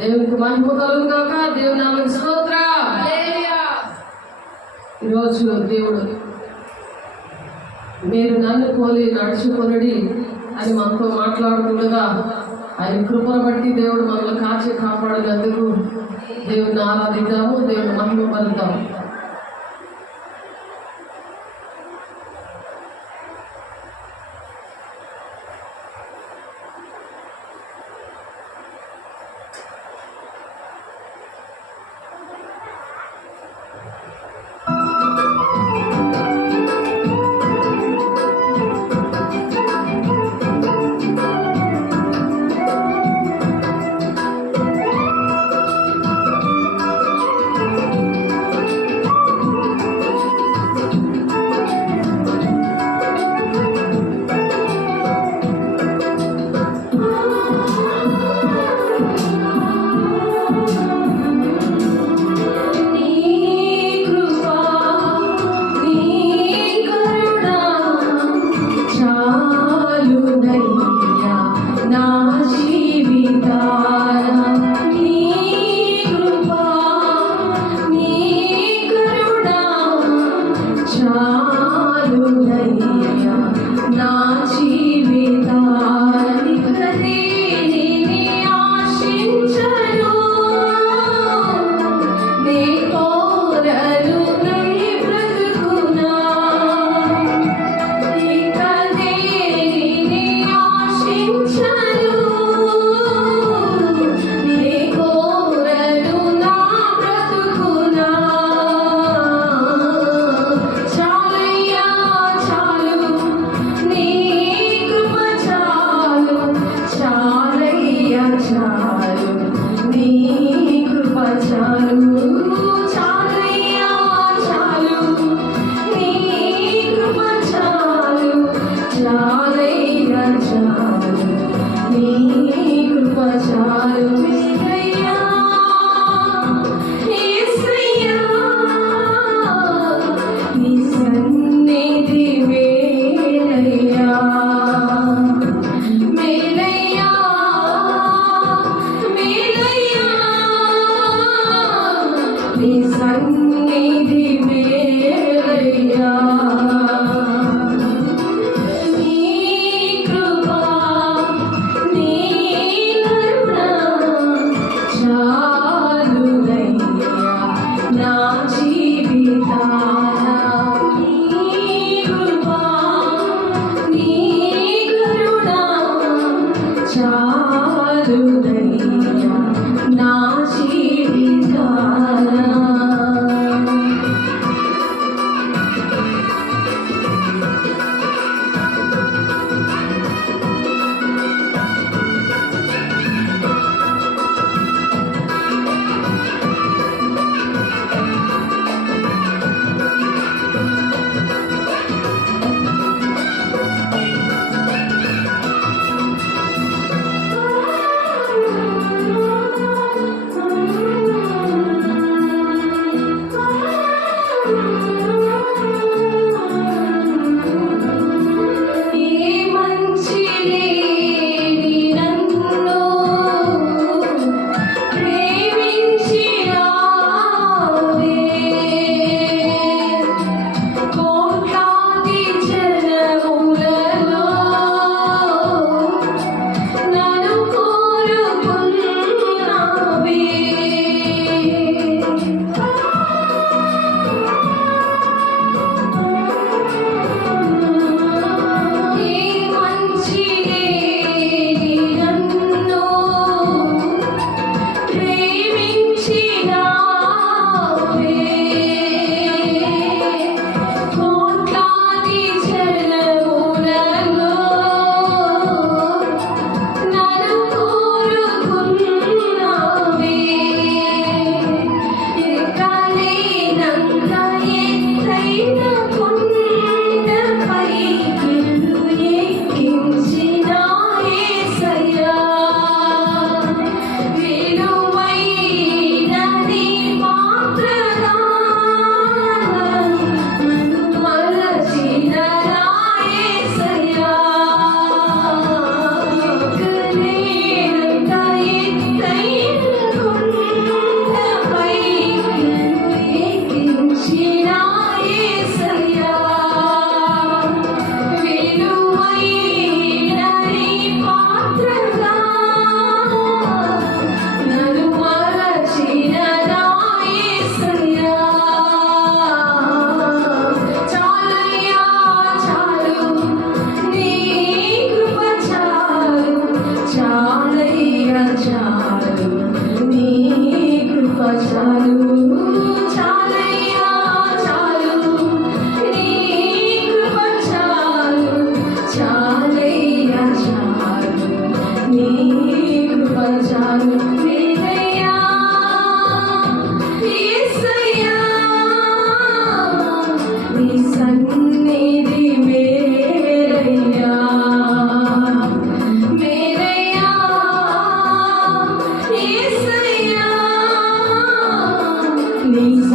దేవునికి మహిమ కలుగును గాక. దేవుని నామమునకు స్తోత్రం. ఈరోజు దేవుడు మీరు నన్ను పోలి నడుచుకొనుడి అని మనతో మాట్లాడుతుండగా ఆయన కృపను బట్టి దేవుడు మనల్ని కాచి కాపాడినందుకు దేవుని ఆరాధిద్దాము, దేవుని మహిమ పలుకుతాము.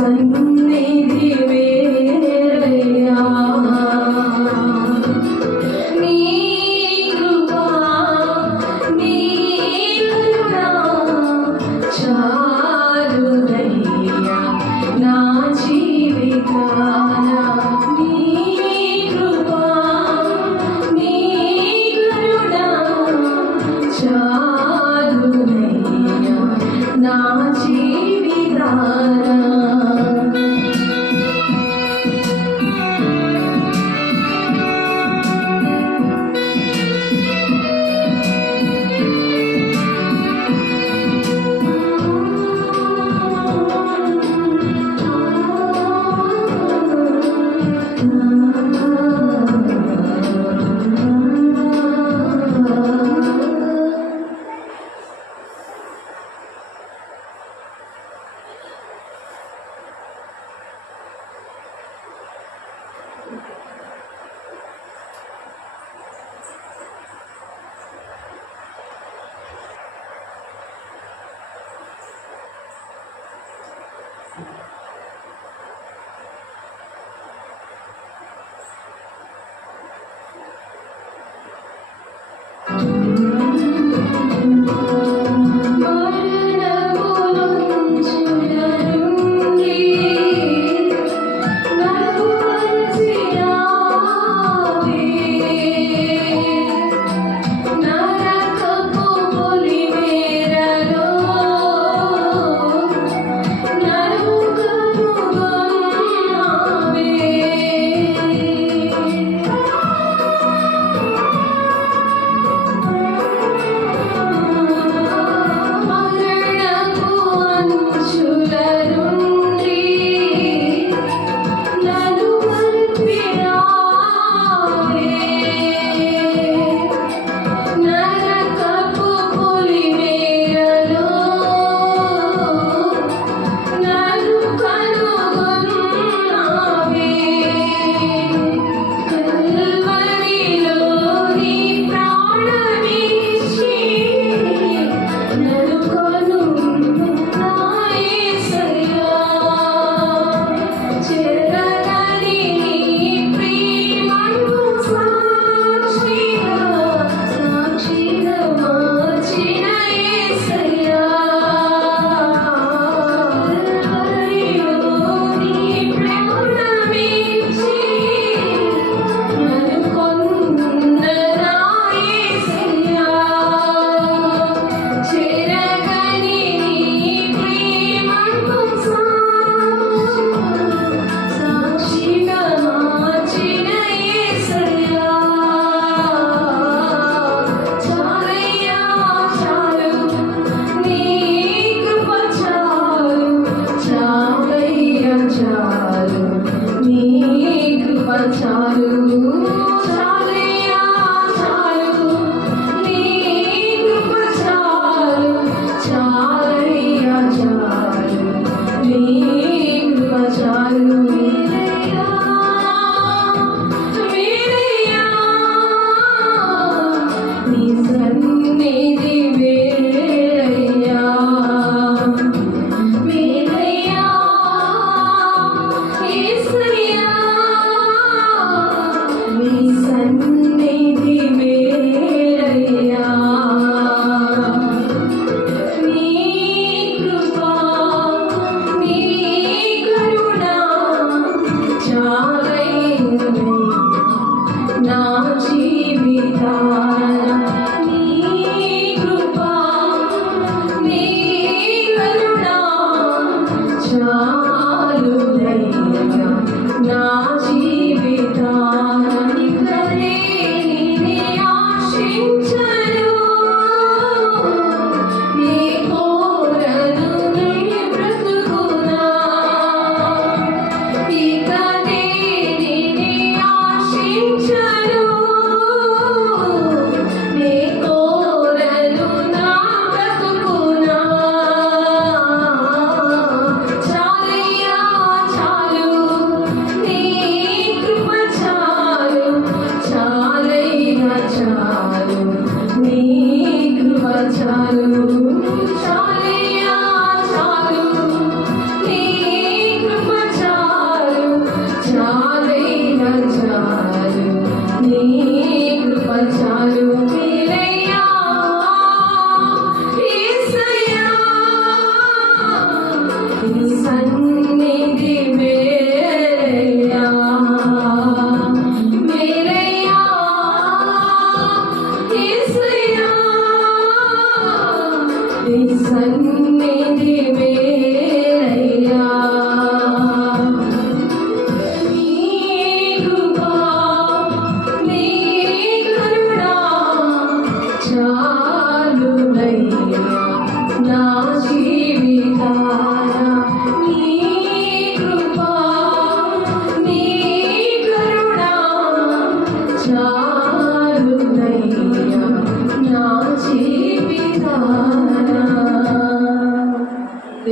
సన్నిధి వేరయ్యా నీ కృపా నీ కరుణా చాలునయ్యా నా జీవితాన నీ కృపా నీ కరుణా చాలునయ్యా నా జీవితాన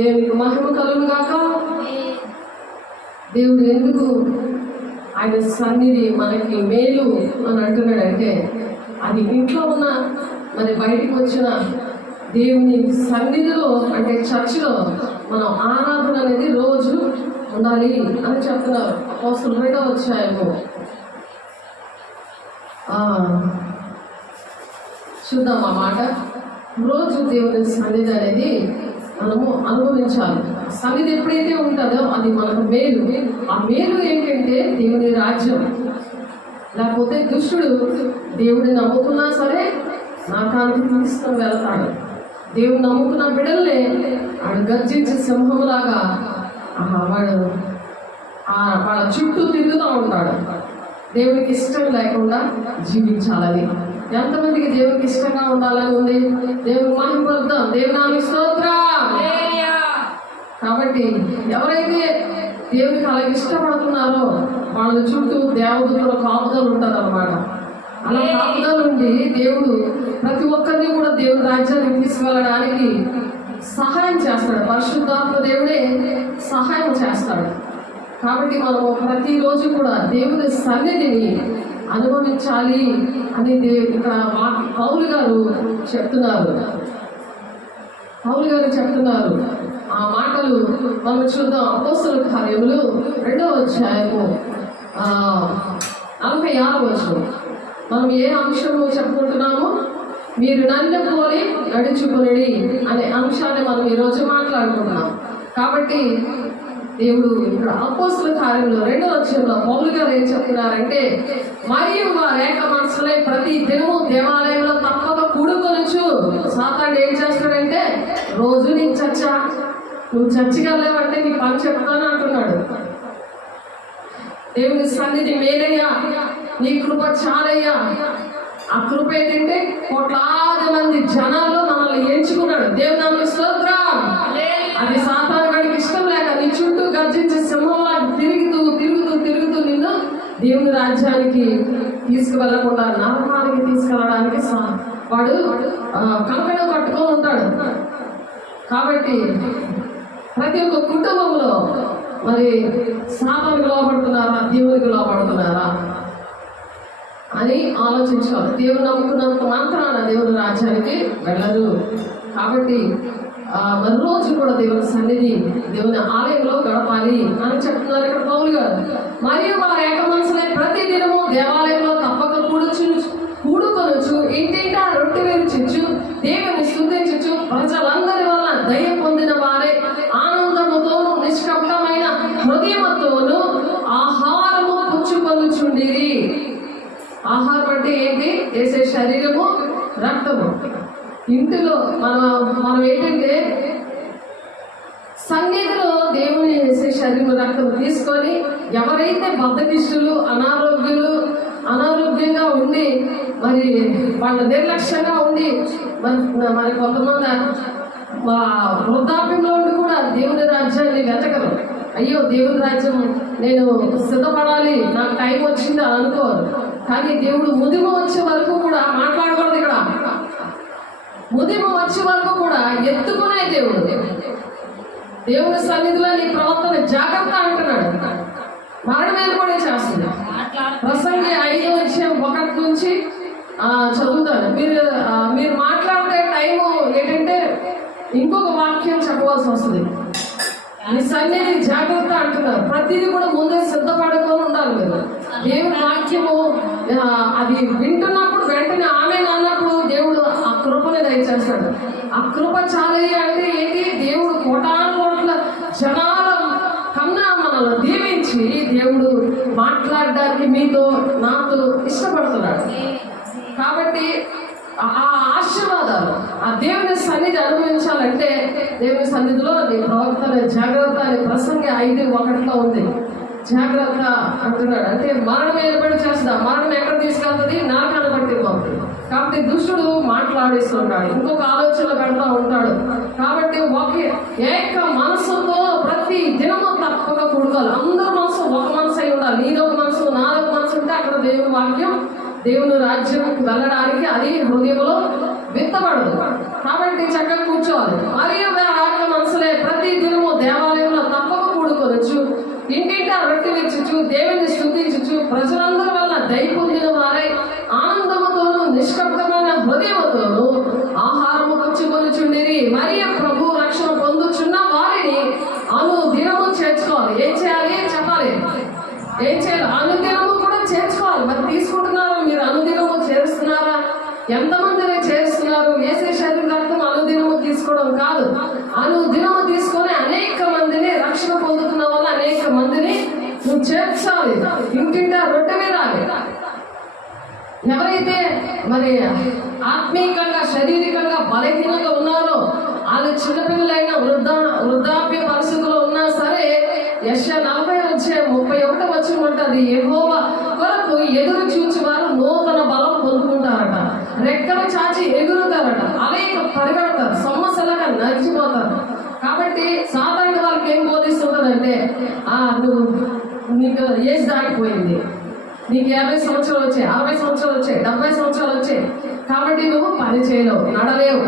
దేవునికి మహిమ కలుగును గాక. దేవుడు ఎందుకు ఆయన సన్నిధి మనకి మేలు అని అంటున్నాడంటే, అది ఇంట్లో ఉన్న మరి బయటికి వచ్చిన దేవుని సన్నిధిలో అంటే చర్చిలో మనం ఆరాధన అనేది రోజు ఉండాలి అని చెప్తున్నారు. అపోస్తలుల 2వ అధ్యాయము చూద్దాం ఆ మాట. రోజు దేవుని సన్నిధి అనేది మనము అనుభవించాలి. సన్నిధి ఎప్పుడైతే ఉంటుందో అది మనకు మేలు. ఆ మేలు ఏంటంటే దేవుని రాజ్యం. లేకపోతే దుష్టుడు దేవుడిని నమ్ముకున్నా సరే నరకానికి తీసుకొని వెళ్తాడు. దేవుడు నమ్ముకున్న బిడ్డల్ని వాడు గర్జించే సింహంలాగా వాడు వాళ్ళ చుట్టూ తిరుగుతూ ఉంటాడు. దేవునికి ఇష్టం లేకుండా జీవించాలని. ఎంతమందికి దేవునికి ఇష్టంగా ఉండాలని ఉంది? దేవునికి మహిమపడతాం. దేవునామకి స్తోత్రం. కాబట్టి ఎవరైతే దేవునికి అలాగే ఇష్టపడుతున్నారో వాళ్ళ చుట్టూ దేవదూతల కాపుదలు ఉంటుంది అన్నమాట. అలా కాపుదలు ఉండి దేవుడు ప్రతి ఒక్కరిని కూడా దేవుని రాజ్యానికి తీసుకెళ్ళడానికి సహాయం చేస్తాడు. పరిశుద్ధాత్మ దేవుడే సహాయం చేస్తాడు. కాబట్టి మనము ప్రతిరోజు కూడా దేవుని సన్నిధిని అనుభవించాలి అని ఇక్కడ పౌలు గారు చెప్తున్నారు. ఆ మాటలు మనం చూద్దాం. అపోస్తలుల కార్యములు 2వ అధ్యాయము 46వ వచనం. మనం ఏ అంశము చెప్పుకుంటున్నాము? మీరు నన్ను పోలి నడుచుకుని అనే అంశాన్ని మనం ఈరోజు మాట్లాడుకుంటున్నాం. కాబట్టి దేవుడు ఇక్కడ అపోస్తలుల కార్యంలో 2వ అధ్యాయంలో పౌలు గారు ఏం చెప్తున్నారంటే, మరియు వారు ఏక మనసులై ప్రతి దినము దేవాలయంలో తప్పక కూడుకొనొచ్చు. సాతానుడు ఏం చేస్తాడంటే, రోజు నీకు చర్చా, నువ్వు చర్చికి వెళ్ళావంటే నీ పని చెప్తాను అంటున్నాడు. దేవుని సన్నిధి మేలయ్యా, నీ కృప చాలయ్యా. ఆ కృప ఏంటంటే కోట్లాది మంది జనాల్లో మనల్ని ఎంచుకున్నాడు. దేవుని స్తోత్రం. అది సాతానుడికి ఇష్టం లేక నీ చుట్టూ గర్జించే సింహంలా తిరుగుతూ నిన్ను దేవుని రాజ్యానికి తీసుకువెళ్ళకుండా నరకానికి తీసుకెళ్ళడానికి వాడు కంకణం కట్టుకొని ఉంటాడు. కాబట్టి ప్రతి ఒక్క కుటుంబంలో మరి సాతానుకి లోపడుతున్నారా, దేవునికి లోపడుతున్నారా అని ఆలోచించాలి. దేవుని నమ్ముకున్నంత మాత్రాన దేవుని రాజ్యానికి వెళ్ళరు. కాబట్టి మరి రోజు కూడా దేవుని సన్నిధి, దేవుని ఆలయంలో గడపాలి అని చెప్తున్నారు ఇక్కడ పౌలు గారు. మరియు వారు ఏక మనసులై ప్రతి దినము దేవాలయంలో తప్పక కూడుకొనొచ్చు, ఇంటింటా రొట్టె విరుచుచు దేవుని స్తుతించుచు ప్రజలందరి వల్ల దయ పొందిన వారే ఆనందముతోను నిష్కపటమైన హృదయముతోను ఆహారము పుచ్చుకొనుచుండిరి. ఆహారం అంటే ఏంటి? వేసే శరీరము, రక్తము. ఇంటిలో మనం ఏంటంటే సన్నిధిలో దేవుని వేసే శరీరం, రక్తం తీసుకొని ఎవరైతే బద్ధకిష్టులు, అనారోగ్యంగా ఉండి మరి వాళ్ళ నిర్లక్ష్యంగా ఉండి మరి కొంతమంది వృద్ధాప్యంలో ఉండి కూడా దేవుని రాజ్యాన్ని వెతకరు. అయ్యో దేవుని రాజ్యం నేను సిద్ధపడాలి, నాకు టైం వచ్చింది అని అనుకోరు. కానీ దేవుడు ముదిమ వచ్చే వరకు కూడా మాట్లాడకూడదు. ఇక్కడ ముదిమ వచ్చే వరకు కూడా ఎత్తుకునే దేవుడు. దేవుని సన్నిధిలో నీ ప్రవర్తన జాగ్రత్త అంటున్నాడు. మరణమేం కూడా చేస్తుంది. ప్రసంగి 5వ అధ్యాయం 1 నుంచి చదువుతాను. మీరు మాట్లాడే టైము ఏంటంటే ఇంకొక వాక్యం చెప్పవలసి వస్తుంది. నీ సన్నిధి జాగ్రత్త అంటున్నారు. ప్రతిదీ కూడా ముందే సిద్ధపడుకొని ఉండాలి మీరు. దేవుని వాక్యము అది వింటున్నప్పుడు వెంటనే ఆమె అన్నప్పుడు దేవుడు ఆ కృపని దయచేస్తాడు. ఆ కృప చాలయ్య అంటే ఏంటి? దేవుడు కోటానుకోట్ల జనాల కన్నా మనల్ని దీవించి దేవుడు మాట్లాడడానికి మీతో నాతో ఇష్టపడుతున్నాడు. కాబట్టి ఆ ఆశీర్వాదాలు, ఆ దేవుని సన్నిధి అనుభవించాలంటే దేవుని సన్నిధిలో నీ ప్రవర్తన జాగ్రత్త అని ప్రసంగి 5:1 ఉంది. జాగ్రత్త అంటున్నాడు. అంటే మరణం ఏర్పడి చేస్తా, మరణం ఎక్కడ తీసుకెళ్తుంది? నరకాన్ని పట్టిపోతుంది. కాబట్టి దుష్టుడు మాట్లాడిస్తున్నాడు, ఇంకొక ఆలోచన పెడతా ఉంటాడు. కాబట్టి ఏక మనసుతో ప్రతి దినము తప్పక కూడుకోవాలి. అందరూ మనసు ఒక మనసు అయి ఉండాలి. నీదొక మనసు, నాదొక మనసు ఉంటే అక్కడ దేవుని వాక్యం, దేవుని రాజ్యంకి వెళ్ళడానికి అది హృదయంలో విత్తబడదు. కాబట్టి చక్కగా కూర్చోవాలి. మరియు ఆత్మ మనసులే ప్రతి దేవుని స్తుతించుచు ప్రజలందరి వల్ల దయ పొందిన వారై ఆనందముతోను నిష్కపటమైన హృదయముతోను ఆహారము పుచ్చుకొనుచుండిరి. మరియు ప్రభు రక్షణ పొందుచున్న వారిని అనుదినము చేర్చుకోవాలి. ఏం చేయాలి చెప్పాలి. ఏం చేయాలి? అనుదినము కూడా చేర్చుకోవాలి. మరి తీసుకుంటున్నారా మీరు? అనుదినము చేరుస్తున్నారా? ఎంతమందిని చేస్తున్నారు? ఏసే శరీర రక్తం అనుదినము తీసుకోవడం కాదు, అనుదినము తీసుకొని అనేక మందిని రక్షణ పొందుతున్న వల్ల అనేక మందిని నువ్వు చేర్చాలి. ఇంటింటా రొట్టె వినాలి. ఎవరైతే మరి ఆత్మీయంగా శారీరకంగా బలహీనంగా ఉన్నారో వాళ్ళు చిన్నపిల్లలైనా వృద్ధాప్య పరిస్థితుల్లో ఉన్నా సరే యెషయా 40:31 వచ్చి ఉంటుంది. యెహోవా కొరకు ఎదురు చూచువారు నూతన బలం పొందుకుంటారట, రెక్కలు చాచి ఎగురుతారట, అనేక పరిగెడతారు, సమస్యలుగా నడిచిపోతారు. కాబట్టి సాధారణ వాళ్ళకి ఏం బోధిస్తుంటుందంటే నువ్వు నీకు ఏజ్ దాటిపోయింది, నీకు 50 సంవత్సరాలు వచ్చాయి, 60 సంవత్సరాలు వచ్చాయి, 70 సంవత్సరాలు వచ్చాయి, కాబట్టి నువ్వు పని చేయలేవు, నడలేవు,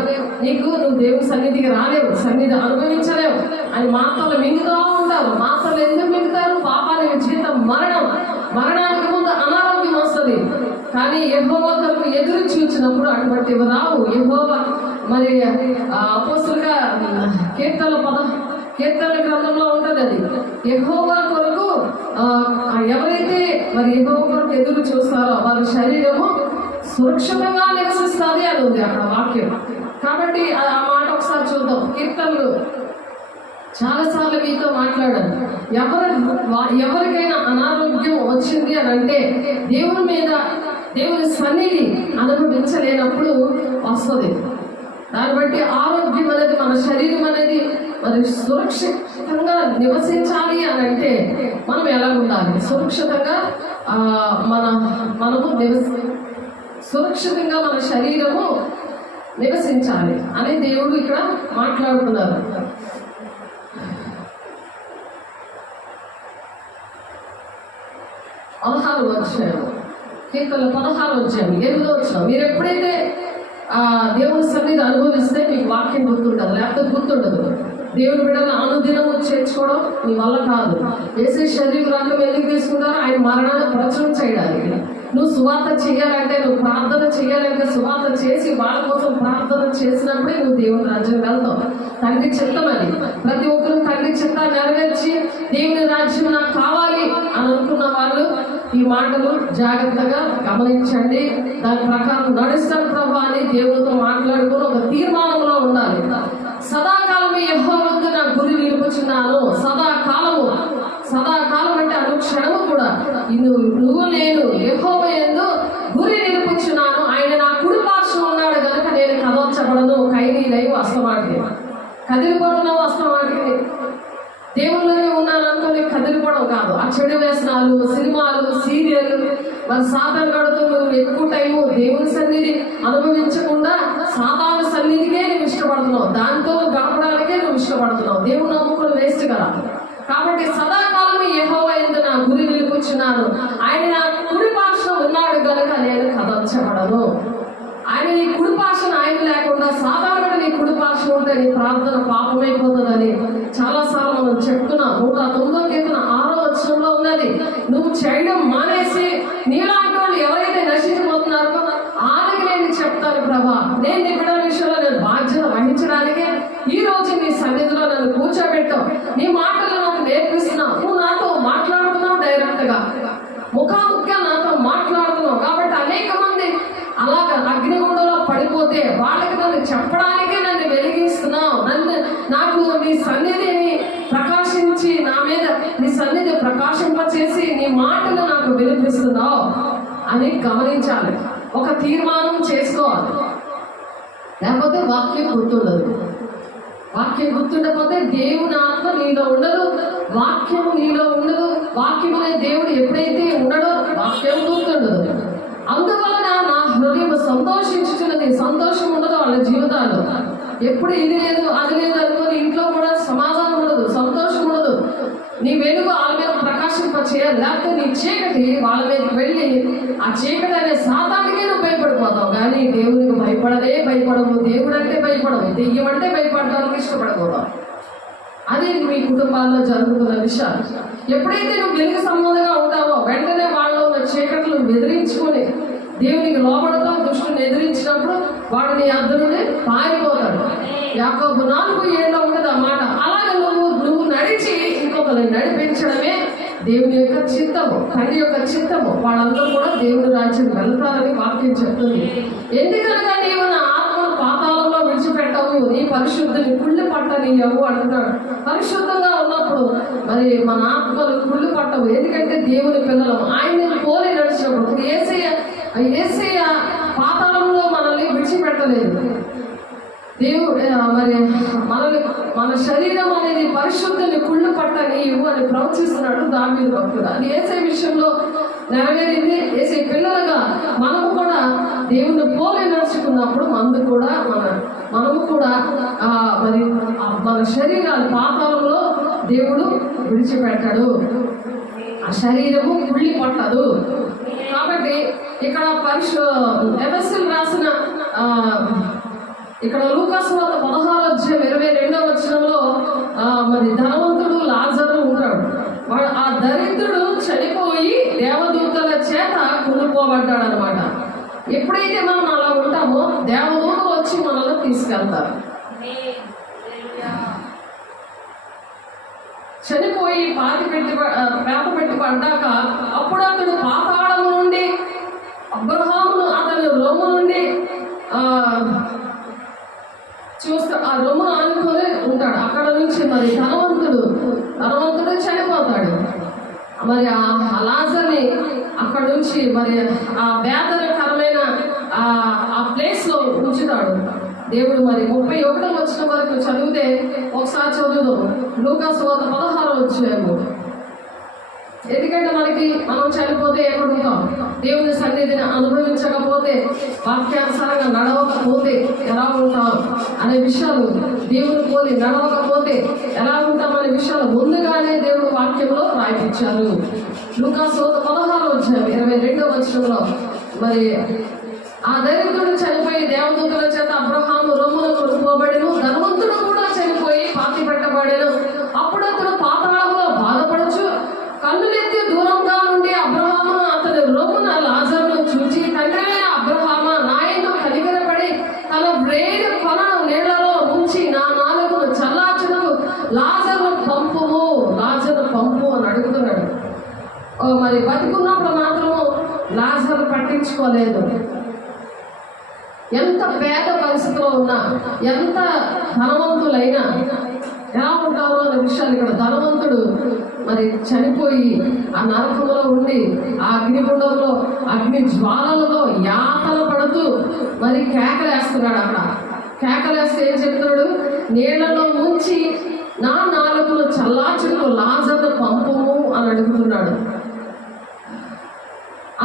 నువ్వు దేవుని సన్నిధికి రాలేవు, సన్నిధి అనుభవించలేవు అని మాటలు మింగుతూ ఉంటారు. మాటలు ఎందుకు మింగుతారు? పాపానికి జీతం మరణం, మరణానికి ముందు అనారోగ్యం వస్తుంది. కానీ యెహోవా కొరకు ఎదురు చూచినప్పుడు అటువంటి రావు. యెహోవా మరి అపోస్తలుగా కీర్తన గ్రంథంలో ఉంటుంది. అది యెహోవా కొరకు ఎవరైతే మరి యెహోవా కొరకు ఎదురు చూస్తారో వారి శరీరము సురక్షితంగా నివసిస్తుంది అని ఉంది అక్కడ వాక్యం. కాబట్టి ఆ మాట ఒకసారి చూద్దాం. కీర్తనలు చాలాసార్లు మీతో మాట్లాడాను. ఎవరికైనా అనారోగ్యం వచ్చింది అని అంటే దేవుని సన్నిధి అనుభవించలేనప్పుడు వస్తుంది. దాన్ని బట్టి ఆరోగ్యం అనేది, మన శరీరం అనేది మరి సురక్షితంగా నివసించాలి అని అంటే మనం ఎలా ఉండాలి? సురక్షితంగా సురక్షితంగా మన శరీరము నివసించాలి అని దేవుడు ఇక్కడ మాట్లాడుతున్నారు. కీర్తన 16 8 మీరు ఎప్పుడైతే దేవుని సన్నిధి అనుభవిస్తే మీకు వాక్యం గుర్తుండదు, లేకపోతే గుర్తుండదు. దేవుని బిడ్డలను అనుదినము చేర్చుకోవడం నీ వల్ల కాదు. యేసు శరీరం రక్తం ఎందుకు తీసుకుంటారో? ఆయన మరణాన్ని ప్రచురణ చేయడానికి. నువ్వు సువార్త చేయాలంటే, నువ్వు ప్రార్థన చేయాలంటే సువార్త చేసి వాళ్ళ కోసం ప్రార్థన చేసినప్పుడే నువ్వు దేవుని రాజ్యం వెళ్తావు. తండ్రి చిత్తం అది. ప్రతి ఒక్కరు తండ్రి చిత్తాన్ని నెరవేర్చి దేవుని రాజ్యం నాకు కావాలి అని అనుకున్న వాళ్ళు ఈ మాటలు జాగ్రత్తగా గమనించండి. దాని ప్రకారం నడుస్తాను ప్రభు అని దేవునితో మాట్లాడుకుని ఒక తీర్మానంలో ఉండాలి. సదాకాలమే యెహోవాకు నా గురి నిలుపుచున్నాను. సదాకాలం అంటే అనుక్షణము కూడా నేను యెహోవా యందు గురి నిలుపుచున్నాను. ఆయన నా కుడి పార్శ్వం ఉన్నాడు కనుక నేను కదల్చబడను. ఖైదీలై వస్తమాటికి కదిలిపోవడం వస్తమాటికి దేవుళ్ళనే ఉన్నాను అనుకుని కదిలిపోవడం కాదు. ఆ చెడు వ్యసనాలు, సినిమాలు, సీరియల్, మరి సాధన గడుతూ నువ్వు ఎక్కువ టైము దేవుని సన్నిధి అనుభవించకుండా సాధారణ సన్నిధికే నువ్వు ఇష్టపడుతున్నావు, దాంతో గడపడానికే నువ్వు ఇష్టపడుతున్నావు. దేవుని నమ్ముకుని వేస్ట్ కదా. కాబట్టి సదాకాలం యెహోవా యందు నా గురి నిలుపుచున్నాను. ఆయన నా కుడి పార్శ్వం ఉన్నాడు కనుక నేను కదల్చబడను. ఆయన నీ కుడి పార్శ్వం ఆయన లేకుండా సాధారణంగా నీ కుడి పార్శ్వం ఉంటే నీ ప్రార్థన పాపమైపోతుందని చాలాసార్లు మనం చెప్తున్నాం. 109వ కీర్తన 6వ వచనంలో ఉన్నది. నువ్వు చేయడం మానేసి నీలాంటి వాళ్ళు ఎవరైతే నశించిపోతున్నారో ఆమెకి నేను చెప్తాను ప్రభా, నేను నీ బిడ్డల విషయంలో నేను బాధ్యత వహించడానికే ఈ రోజు నీ సన్నిధిలో నన్ను కూర్చోబెట్టావు. నీ మాటలు నాకు నేర్పిస్తున్నావు. నువ్వు నాతో మాట్లాడుతున్నావు, డైరెక్ట్గా ముఖాముఖిగా నాతో మాట్లాడుతున్నావు. కాబట్టి అనేక మంది అలాగా అగ్నిగుండంలో పడిపోతే వాళ్ళకి నన్ను చెప్పడానికే నన్ను వెలిగిస్తున్నావు. నాకు నీ సన్నిధిని ప్రకాశించి నా మీద నీ సన్నిధి ప్రకాశింపచేసి నీ మాటలు నాకు వినిపిస్తున్నావు అని గమనించాలి. ఒక తీర్మానం చేసుకోవాలి. లేకపోతే వాక్యం గుర్తుండదు. వాక్యం గుర్తుండకపోతే దేవుని ఆత్మ నీలో ఉండదు, వాక్యం నీలో ఉండదు. వాక్యం అనే దేవుడు ఎప్పుడైతే ఉండడో వాక్యం గుర్తుండదు. అందువలన నా హృదయం సంతోషించుతున్నది. సంతోషం ఉండదు వాళ్ళ జీవితాలు. ఎప్పుడు ఇది లేదు అది లేదు అనుకుని ఇంట్లో కూడా సమాధానం ఉండదు, సంతోషం ఉండదు. నీ వెలుగు వాళ్ళ మీద ప్రకాశింప చేయాలి. లేకపోతే నీ చీకటి వాళ్ళ మీదకి వెళ్ళి ఆ చీకటి అనే సాతానికే నువ్వు భయపడిపోతావు. కానీ దేవునికి భయపడవు. దేవుడు అంటే భయపడవు. దెయ్యం అంటే భయపడడానికి ఇష్టపడకూడదు. అది మీ కుటుంబాల్లో జరుగుతున్న విషయాలు. ఎప్పుడైతే నువ్వు వెలుగు సంబంధంగా ఉంటావో వెంటనే వాళ్ళలో ఉన్న చీకట్లు బెదిరించుకొని దేవునికి లోపడతావు. దుష్టుని ఎదిరించినప్పుడు వాడు నీ అద్ద నుండి పారిపోతాడు. యాకోబు 4:7 ఉండదు ఆ మాట. అలాగే నువ్వు నడిచి ఇంకొకరిని నడిపించడమే దేవుని యొక్క చిత్తము, తండ్రి యొక్క చిత్తము. వాళ్ళందరూ కూడా దేవుని రాజ్యం వెళ్తారని వాక్యం చెప్తుంది. ఎందుకనగా నీవు నా ఆత్మను పాతాళంలో విడిచిపెట్టవు, నీ పరిశుద్ధిని కుళ్ళి పట్టనీయవు అంటున్నాడు. పరిశుద్ధంగా ఉన్నప్పుడు మరి మన ఆత్మలు కుళ్ళి పట్టవు. ఎందుకంటే దేవుని పిల్లలం, ఆయనను పోలి నడిచినప్పుడు. యేసయ్య పాతాళంలో మనల్ని విడిచిపెట్టలేదు. దేవుడు మరి మన శరీరం అనేది పరిశుద్ధిని కుళ్ళు పట్టనీయు అని ప్రవచిస్తున్నాడు దావీదు భక్తుడు. అది యేసయ్య విషయంలో నెరవేరింది. యేసయ్య పిల్లలుగా మనము కూడా దేవుని పోలి నడుచుకున్నప్పుడు మనము కూడా మరి మన శరీరాన్ని పాతాళంలో దేవుడు విడిచిపెట్టాడు. ఆ శరీరము కుళ్ళి పట్టదు. కాబట్టి ఇక్కడ ఎఫెసీయులకు రాసిన ఇక్కడ లూకాసు వార్త 16:22 మరి ధనవంతుడు లాజరు ఉంటాడు. వాడు ఆ దరిద్రుడు చనిపోయి దేవదూతల చేత కొనుక్కోబడ్డాడు అనమాట. ఎప్పుడైతే మనం అలా ఉంటామో దేవదూతలు వచ్చి మనల్ని తీసుకెళ్తారు. చనిపోయి పేట పెట్టి పడ్డాక అప్పుడు అతడు పాతాళము నుండి అబ్రహామును అతని రొమ్ము నుండి చూస్తా ఆ రొమ్మును ఆనుకొని ఉంటాడు. అక్కడ నుంచి మరి ధనవంతుడు చనిపోతాడు. మరి ఆ లాజర్ని అక్కడ నుంచి మరి ఆ వేదనకరమైన ఆ ప్లేస్ లో ఉంచుతాడు దేవుడు. మరి 31 వరకు చదివితే ఒకసారి చదువుదాం. లూకాసు వార్త 16 ఎందుకంటే మనం చనిపోతే ఎక్కడ ఉంటాం? దేవుని సన్నిధిని అనుభవించకపోతే, వాక్యానుసారంగా నడవకపోతే ఎలా ఉంటాం అనే విషయాలు, దేవుని పోలి నడవకపోతే ఎలా ఉంటామనే విషయాలు ముందుగానే దేవుడు వాక్యంలో రాయించారు. లూకాసు వార్త 16:22 మరి ఆ దరిద్రుడు చనిపోయి దేవదూతల చేత అబ్రహాము రొమ్మును కొనుక్కోబడెను, ధనవంతుడు కూడా చనిపోయి పాతి పెట్టబడెను. అప్పుడు అతను పాతాళంలో బాధపడచ్చు కన్నులెత్తి దూరంగా నుండి అబ్రహామును అతని రొమ్మున లాజరును చూచి, తండ్రి అబ్రహామా, నాయను కనికరపడి తన వ్రేలు కొనను నీళ్లలో ముంచి నా నాలుకను చల్లార్చుటకు లాజరును పంపు అని అడుగుతున్నాడు. మరి బతికున్నప్పుడు మాత్రము లాజరు పట్టించుకోలేదు. ఎంత పేద పరిస్థితిలో ఉన్నా, ఎంత ధనవంతులైనా ఎలా ఉంటారో అనే విషయాలు ఇక్కడ ధనవంతుడు మరి చనిపోయి ఆ నరకంలో ఉండి ఆ అగ్నిగుండంలో అగ్ని జ్వాలలలో యాతన పడుతూ మరి కేకలేస్తున్నాడు. అక్కడ కేకలేస్తే ఏం చెప్తున్నాడు? నీళ్లలో ముంచి నా నాలుకను చల్లార్చుటకు లాజరును పంపుము అని అడుగుతున్నాడు.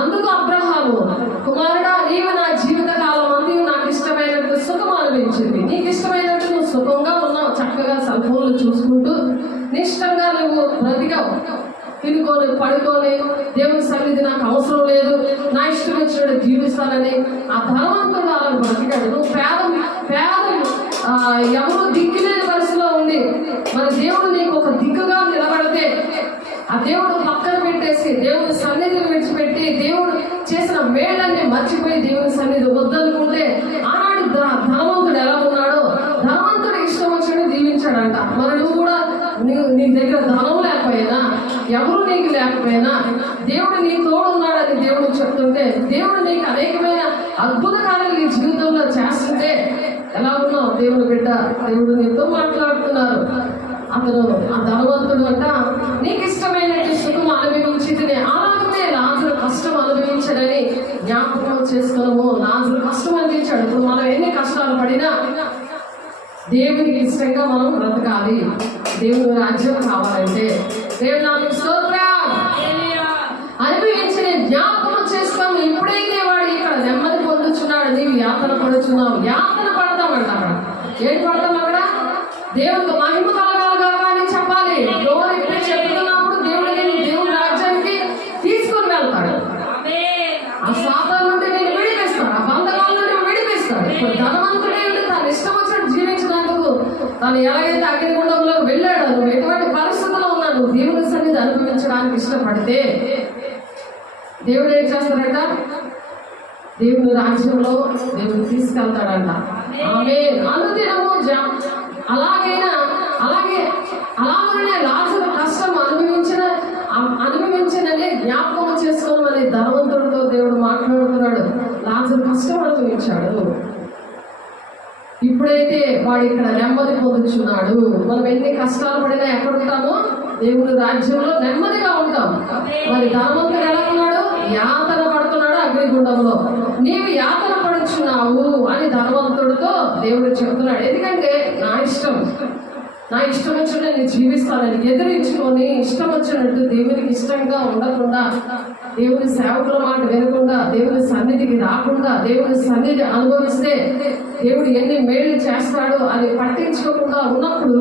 అందుకు అబ్రహాము, కుమారుడా, నీవు నా జీవిత కాలం అంది నాకు ఇష్టమైనట్టు సుఖం అనిపించింది. నీకు ఇష్టమైనట్టు నువ్వు సుఖంగా ఉన్నావు, చక్కగా సెల్ ఫోన్లు చూసుకుంటూ నిష్టంగా నువ్వు బ్రతికావు. తినుకొని పడుకొని దేవుని సన్నిధి నాకు అవసరం లేదు, నా ఇష్టం వచ్చినట్టు జీవిస్తానని ఆ ధనవంతుడు అలా బ్రతికాడు. నువ్వు ఎవరు దిక్కులేని పరిస్థితిలో ఉంది. మరి దేవుడు నీకు ఒక దిక్కుగా నిలబడితే ఆ దేవుడు పక్కన పెట్టేసి దేవుని సన్నిధిని విడిచిపెట్టి దేవుడు చేసిన మేళ్ళన్ని మర్చిపోయి దేవుని సన్నిధి వద్దనుకుంటే ఆనాడు ధనవంతుడు ఎలా ఉన్నాడో ధనవంతుడు ఇష్టం వచ్చినట్టు దీవించాడంట. మరి నువ్వు కూడా నీ దగ్గర ధనం లేకపోయినా, ఎవరు నీకు లేకపోయినా దేవుడు నీ తోడున్నాడని దేవుడు చెప్తుంటే, దేవుడు నీకు అనేకమైన అద్భుత కార్యాలు నీ జీవితంలో చేస్తుంటే ఎలా ఉన్నావు? దేవుడు బిడ్డ, దేవుడు నీతో మాట్లాడుతున్నారు. అతను ఆ ధనవంతుడు అంట, నీకు ఇష్టమైనట్టు సుఖం అనుభవించింది, అలాగే లాజరు కష్టం అనుభవించడని జ్ఞాపకం చేసుకున్నాము. లాజరు కష్టం అందించాడు. ఇప్పుడు మనం ఎన్ని కష్టాలు పడినా దేవునికి ఇష్టంగా మనం బ్రతకాలి. దేవుని రాజ్యం కావాలంటే దేవుడు నాకు స్తోత్రం అనుభవించిన జ్ఞాపకం చేసుకోము. ఎప్పుడైతే వాడు ఇక్కడ నెమ్మది పొందుచున్నాడు, నీవు యాతన పడుచున్నావు. యాతన పడతామంట. అక్కడ ఏం పడతాం? అక్కడ దేవునికి మహిమ కలగాలి అని చెప్పాలి. డోర్ ఇప్పుడు చెప్తున్నప్పుడు దేవుడు నేను దేవుని రాజ్యానికి తీసుకొని వెళ్తాడు. ఆ శాతం నుండి నేను విడిపిస్తాడు, ఆ బంధకాల నుండి విడిపిస్తాడు. ఇప్పుడు ధనవంతుడే తను ఇష్టం వచ్చినట్టు జీవించినందుకు తను ఎలాగైతే అగ్నిగుండంలో వెళ్ళాడు, నువ్వు ఎటువంటి పరిస్థితుల్లో ఉన్నా నువ్వు దేవుని సన్నిధి అనుభవించాలి. ఇష్టపడితే దేవుడు ఏం చేస్తాడంట? దేవుని రాజ్యంలో దేవుడు తీసుకెళ్తాడంట. ఆమె అనుదినము అలాగనే లాజరు కష్టం అనుభవించిననే జ్ఞాపకం చేసుకోమని ధనవంతుడితో దేవుడు మాట్లాడుతున్నాడు. లాజరు కష్టం అనుభవించాడు. ఇప్పుడైతే వాడు ఇక్కడ నెమ్మది పొందుచున్నాడు. మనం ఎన్ని కష్టాలు పడినా ఎక్కడ ఉంటామో? దేవుని రాజ్యంలో నెమ్మదిగా ఉంటాం. మరి ధనవంతుడు ఎలా ఉన్నాడు? యాతన పడుతున్నాడు అగ్నిగుండంలో. నీవు యాతన పడుచున్నావు అని ధనవంతుడితో దేవుడు చెప్తున్నాడు. ఎందుకంటే నా ఇష్టం వచ్చినట్టు నేను జీవిస్తానని ఎదిరించుకొని ఇష్టం వచ్చినట్టు దేవునికి ఇష్టంగా ఉండకుండా, దేవుని సేవకుల మాట వినకుండా, దేవుని సన్నిధికి రాకుండా, దేవుని సన్నిధి అనుభవిస్తే దేవుడు ఎన్ని మేలు చేస్తాడో అని పట్టించుకోకుండా ఉన్నప్పుడు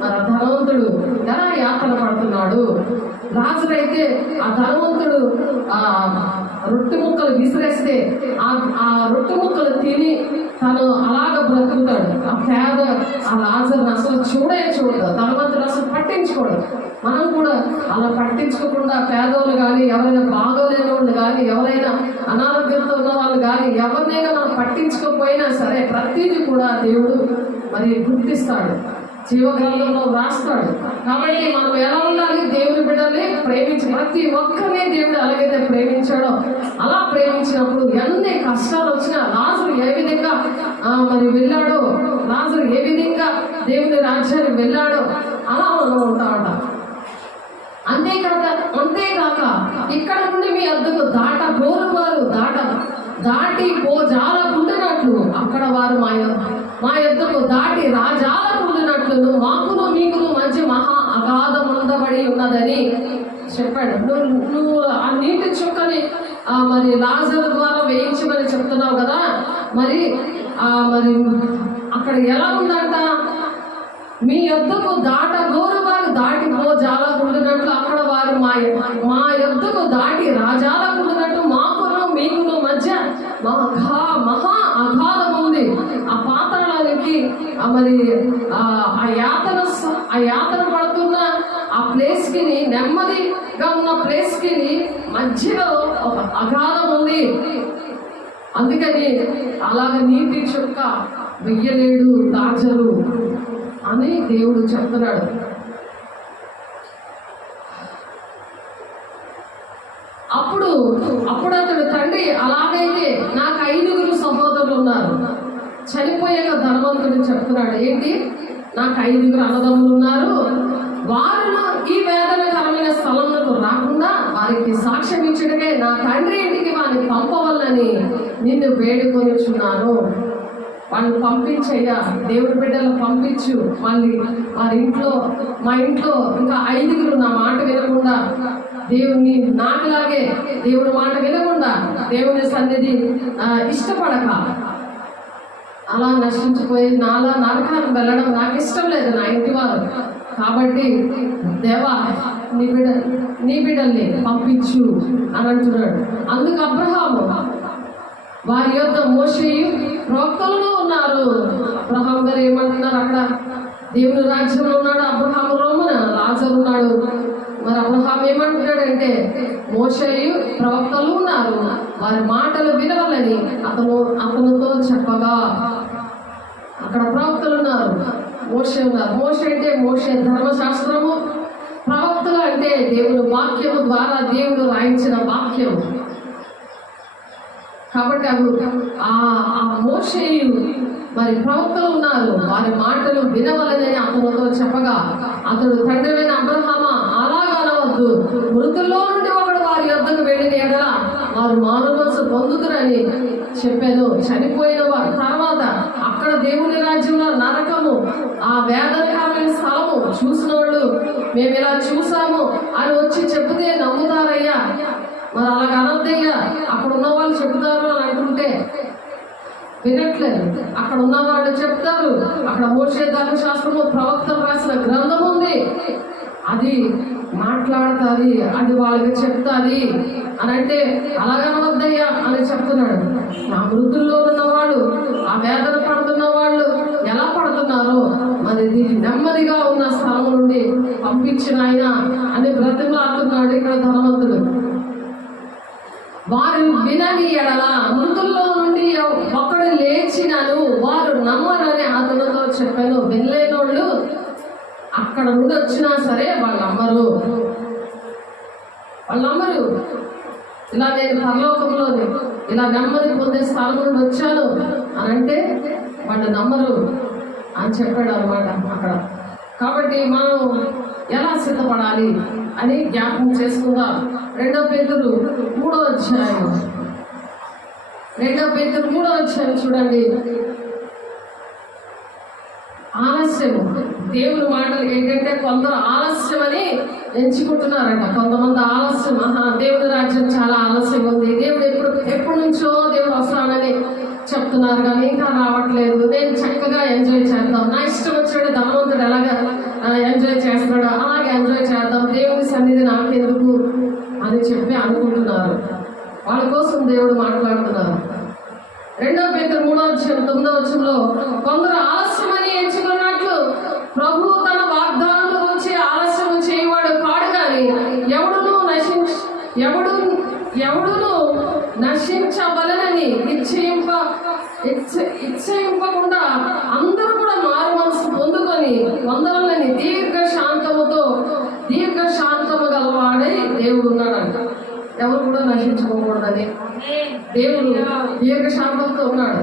మన ధనవంతుడు ఎలా యాతన పడుతున్నాడు. లాజరు అయితే ఆ ధనవంతుడు రొట్టె ముక్కలు విసిరేస్తే ఆ రొట్టె ముక్కలు తిని తను అలాగ బ్రతుకుతాడు. ఆ లాజరుని అసలు చూడదు. ధనవంతుడు అసలు పట్టించుకోడు. మనం కూడా అలా పట్టించుకోకుండా పేదవాళ్ళు కానీ, ఎవరైనా బాగోలేని వాళ్ళు కానీ, ఎవరైనా అనారోగ్యంతో ఉన్న వాళ్ళు కానీ, ఎవరినైనా మనం పట్టించుకోకపోయినా సరే ప్రతిదీ కూడా దేవుడు మరి గుర్తిస్తాడు, జీవగ్రంథంలో రాస్తాడు. కాబట్టి మనం ఎలా ఉండాలి? దేవుని బిడ్డల్ని ప్రేమించి ప్రతి ఒక్కరిని దేవుడు ఎలాగైతే ప్రేమించాడో అలా ప్రేమించినప్పుడు ఎన్ని కష్టాలు వచ్చినా లాజరు ఏ విధంగా మరి వెళ్ళాడో, లాజరు ఏ విధంగా దేవుని రాజ్యానికి వెళ్ళాడో అలా మనం ఉంటామట. అంతేకాక ఇక్కడ నుండి మీ వద్దకు గోరువారు దాటి జాలకుండినట్లు అక్కడ వారు మా యొద్దకు దాటి రాజాలకుండినట్లు మాకును మీకును మధ్య మహా అగాధముందబడి ఉన్నదని చెప్పాడు. నువ్వు ఆ నీటి చుక్కని మరి లాజరు ద్వారా వేయించమని చెప్తున్నావు కదా, మరి అక్కడ ఎలా ఉందంట? మీ యొద్దకు గోరువారు జాలకుండినట్లు అక్కడ వారు మా యొద్దకు దాటి రాజాలకుండినట్టు మాకును మీకును మధ్య మహా అగాధం ఉంది. ఆ పాతాళానికి మరి ఆ యాతన పడుతున్న ఆ ప్లేస్ కి, నెమ్మదిగా ఉన్న ప్లేస్ కి మధ్యలో ఒక అగాధం ఉంది. అందుకని అలాగ నీటి చుక్క వెయ్యలేడు లాజరు అని దేవుడు చెప్తున్నాడు. అప్పుడు అతడు తండ్రి, అలాగైతే నాకు 5 సహోదరులు ఉన్నారు. చనిపోయాక ధనవంతుడు చెప్తున్నాడు, ఏంటి, నాకు 5 అన్నదమ్ములు ఉన్నారు. వారు ఈ వేదనకరమైన స్థలంలో రాకుండా వారికి సాక్ష్యం ఇచ్చడమే నా తండ్రి ఇంటికి వారిని పంపవాలని నిన్ను వేడుకొనిచున్నాను. వాళ్ళని పంపించయ్యా, దేవుడి బిడ్డలు పంపించు. మా ఇంట్లో ఇంకా 5 నా మాట వినకుండా, దేవుని నాకులాగే దేవుడి మాట వినకుండా, దేవుని సన్నిధి ఇష్టపడక అలా నశించిపోయి నాలా నరకానికి వెళ్ళడం నాకు ఇష్టం లేదు, నా ఇంటి వారు. కాబట్టి దేవా నీ బిడ్డల్ని పంపించు అని అంటున్నాడు. అందుకు అబ్రహాము వారి యొక్క మోషేయు ప్రవక్తలు ఉన్నారు. అబ్రహాం గారు ఏమంటున్నారు? అక్కడ దేవుని రాజ్యంలో ఉన్నాడు అబ్రహాము, రోమన లాజరు ఉన్నాడు. మరి అబ్రహాం ఏమంటున్నాడంటే, మోషేయు ప్రవక్తలు ఉన్నారు, వారి మాటలు వినవాలని అతనితో చెప్పగా, అక్కడ ప్రవక్తలు ఉన్నారు, మోషే ఉన్నారు. మోషే ధర్మశాస్త్రము, ప్రవక్తలు అంటే దేవుని వాక్యము ద్వారా దేవుడు రాయించిన వాక్యం. కాబట్టి ఆ మోషేయు మరి ప్రవక్తలు ఉన్నారు, వారి మాటలు వినవలనని అతనితో చెప్పగా, అతడు తండ్రివైన అబ్రహామా, అలాగా అనవద్దు, మృతుల్లో నుండి ఒకడు వారి యొద్దకు వెళ్ళిన ఎడల వారు మారు మనసు పొందుతురని చెప్పాను. చనిపోయిన వారి తర్వాత అక్కడ దేవుని రాజ్యంలో నరకము, ఆ వేదనకరమైన స్థలము చూసిన వాళ్ళు మేము ఇలా చూసాము అని వచ్చి చెబితే నమ్ముతారయ్యా. మరి అలాగ అనద్దయ్యా, అక్కడ ఉన్న వాళ్ళు చెబుతారు అని అంటుంటే వినట్లేదు. అక్కడ ఉన్న వాళ్ళు చెప్తారు, అక్కడ మోషే ధర్మశాస్త్రము ప్రవక్తలు రాసిన గ్రంథం ఉంది, అది మాట్లాడుతుంది, అది వాళ్ళకి చెప్తుంది అని అంటే అలాగనవద్దయ్యా అని చెప్తున్నాడు. ఆ మృతుల్లో ఉన్నవాళ్ళు, ఆ వేదన పడుతున్న వాళ్ళు ఎలా పడుతున్నారో మరి నెమ్మదిగా ఉన్న స్థలం నుండి పంపించిన ఆయన అని బ్రతిమలాడుతున్నాడు. అంటున్నాడు ఇక్కడ ధనవంతుడు. వారు వినని ఎడల మృతుల్లో నుండి ఒకడు లేచినను వారు నమ్మరని అతనితో చెప్పాను. వినలేనోళ్ళు అక్కడ నుండి వచ్చినా సరే వాళ్ళు నమ్మరు. ఇలా నేను పరలోకంలోని ఇలా నెమ్మది పొందే స్థానం నుండి వచ్చాను అని అంటే వాళ్ళు నమ్మరు అని చెప్పాడు అనమాట అక్కడ. కాబట్టి మనం ఎలా సిద్ధపడాలి అని జ్ఞాపకం చేసుకుందాం. 2 పేతురు 3వ అధ్యాయం చూడండి. ఆలస్యము, దేవుని మాటలు ఏంటంటే కొందరు ఆలస్యమని ఎంచుకుంటున్నారంట. కొంతమంది ఆలస్యం, దేవుని రాజ్యం చాలా ఆలస్యం ఉంది, దేవుడు ఎప్పటి నుంచో దేవుడు వస్తానని చెప్తున్నారు కానీ ఇంకా రావట్లేదు, నేను చక్కగా ఎంజాయ్ చేద్దాం, నా ఇష్టం వచ్చాడు ధనవంతుడు ఎలాగా ఎంజాయ్ చేస్తున్నాడు అలాగే ఎంజాయ్ చేద్దాం, దేవుని సన్నిధి నాకెందుకు అని చెప్పి అనుకుంటున్నారు. వాళ్ళ కోసం దేవుడు మాట్లాడుతున్నారు. 2 పేతురు 3:9 కొందరు ఆలస్యమని ఎంచుకున్నట్లు ప్రభు తన వాగ్దానం గురించి ఆలస్యం చేయవాడు కాడు కానీ ఎవడును నశించవలనని ఇచ్చేయింపకుండా అందరూ కూడా మారు మనసు పొందుకొని పొందవాలని దీర్ఘశాంతము గలవాడై దేవుడు ఉన్నాడంట. ఎవరు కూడా నశించుకోకూడదని దేవుడు దీర్ఘశాంతంతో ఉన్నాడు.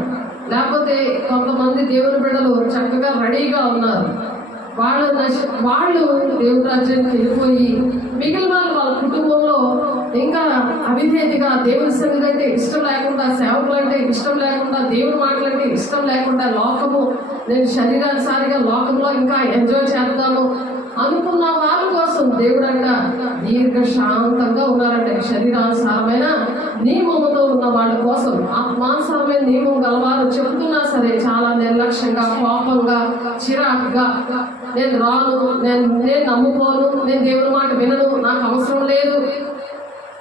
లేకపోతే కొంతమంది దేవుని బిడ్డలు చక్కగా రెడీగా ఉన్నారు, వాళ్ళు దేవుని రాజ్యానికి వెళ్ళిపోయి మిగిలిన వాళ్ళ కుటుంబంలో ఇంకా అవిధేతిగా దేవుని సన్నిధి అంటే ఇష్టం లేకుండా, సేవకులు అంటే ఇష్టం లేకుండా, దేవుని మాటలంటే ఇష్టం లేకుండా, లోకము నేను శరీరానుసారిగా లోకంలో ఇంకా ఎంజాయ్ చేద్దాము అనుకున్న వాళ్ళ కోసం దేవుడంట దీర్ఘశాంతంగా ఉన్నారంటే శరీరానుసారమైన నియమముతో ఉన్న వాళ్ళ కోసం. ఆత్మానుసారమైన నియమం గలవారు చెబుతున్నా సరే చాలా నిర్లక్ష్యంగా, కోపంగా, చిరాకుగా, నేను రాను, నేను నమ్ముకోను, నేను దేవుని మాట వినను, నాకు అవసరం లేదు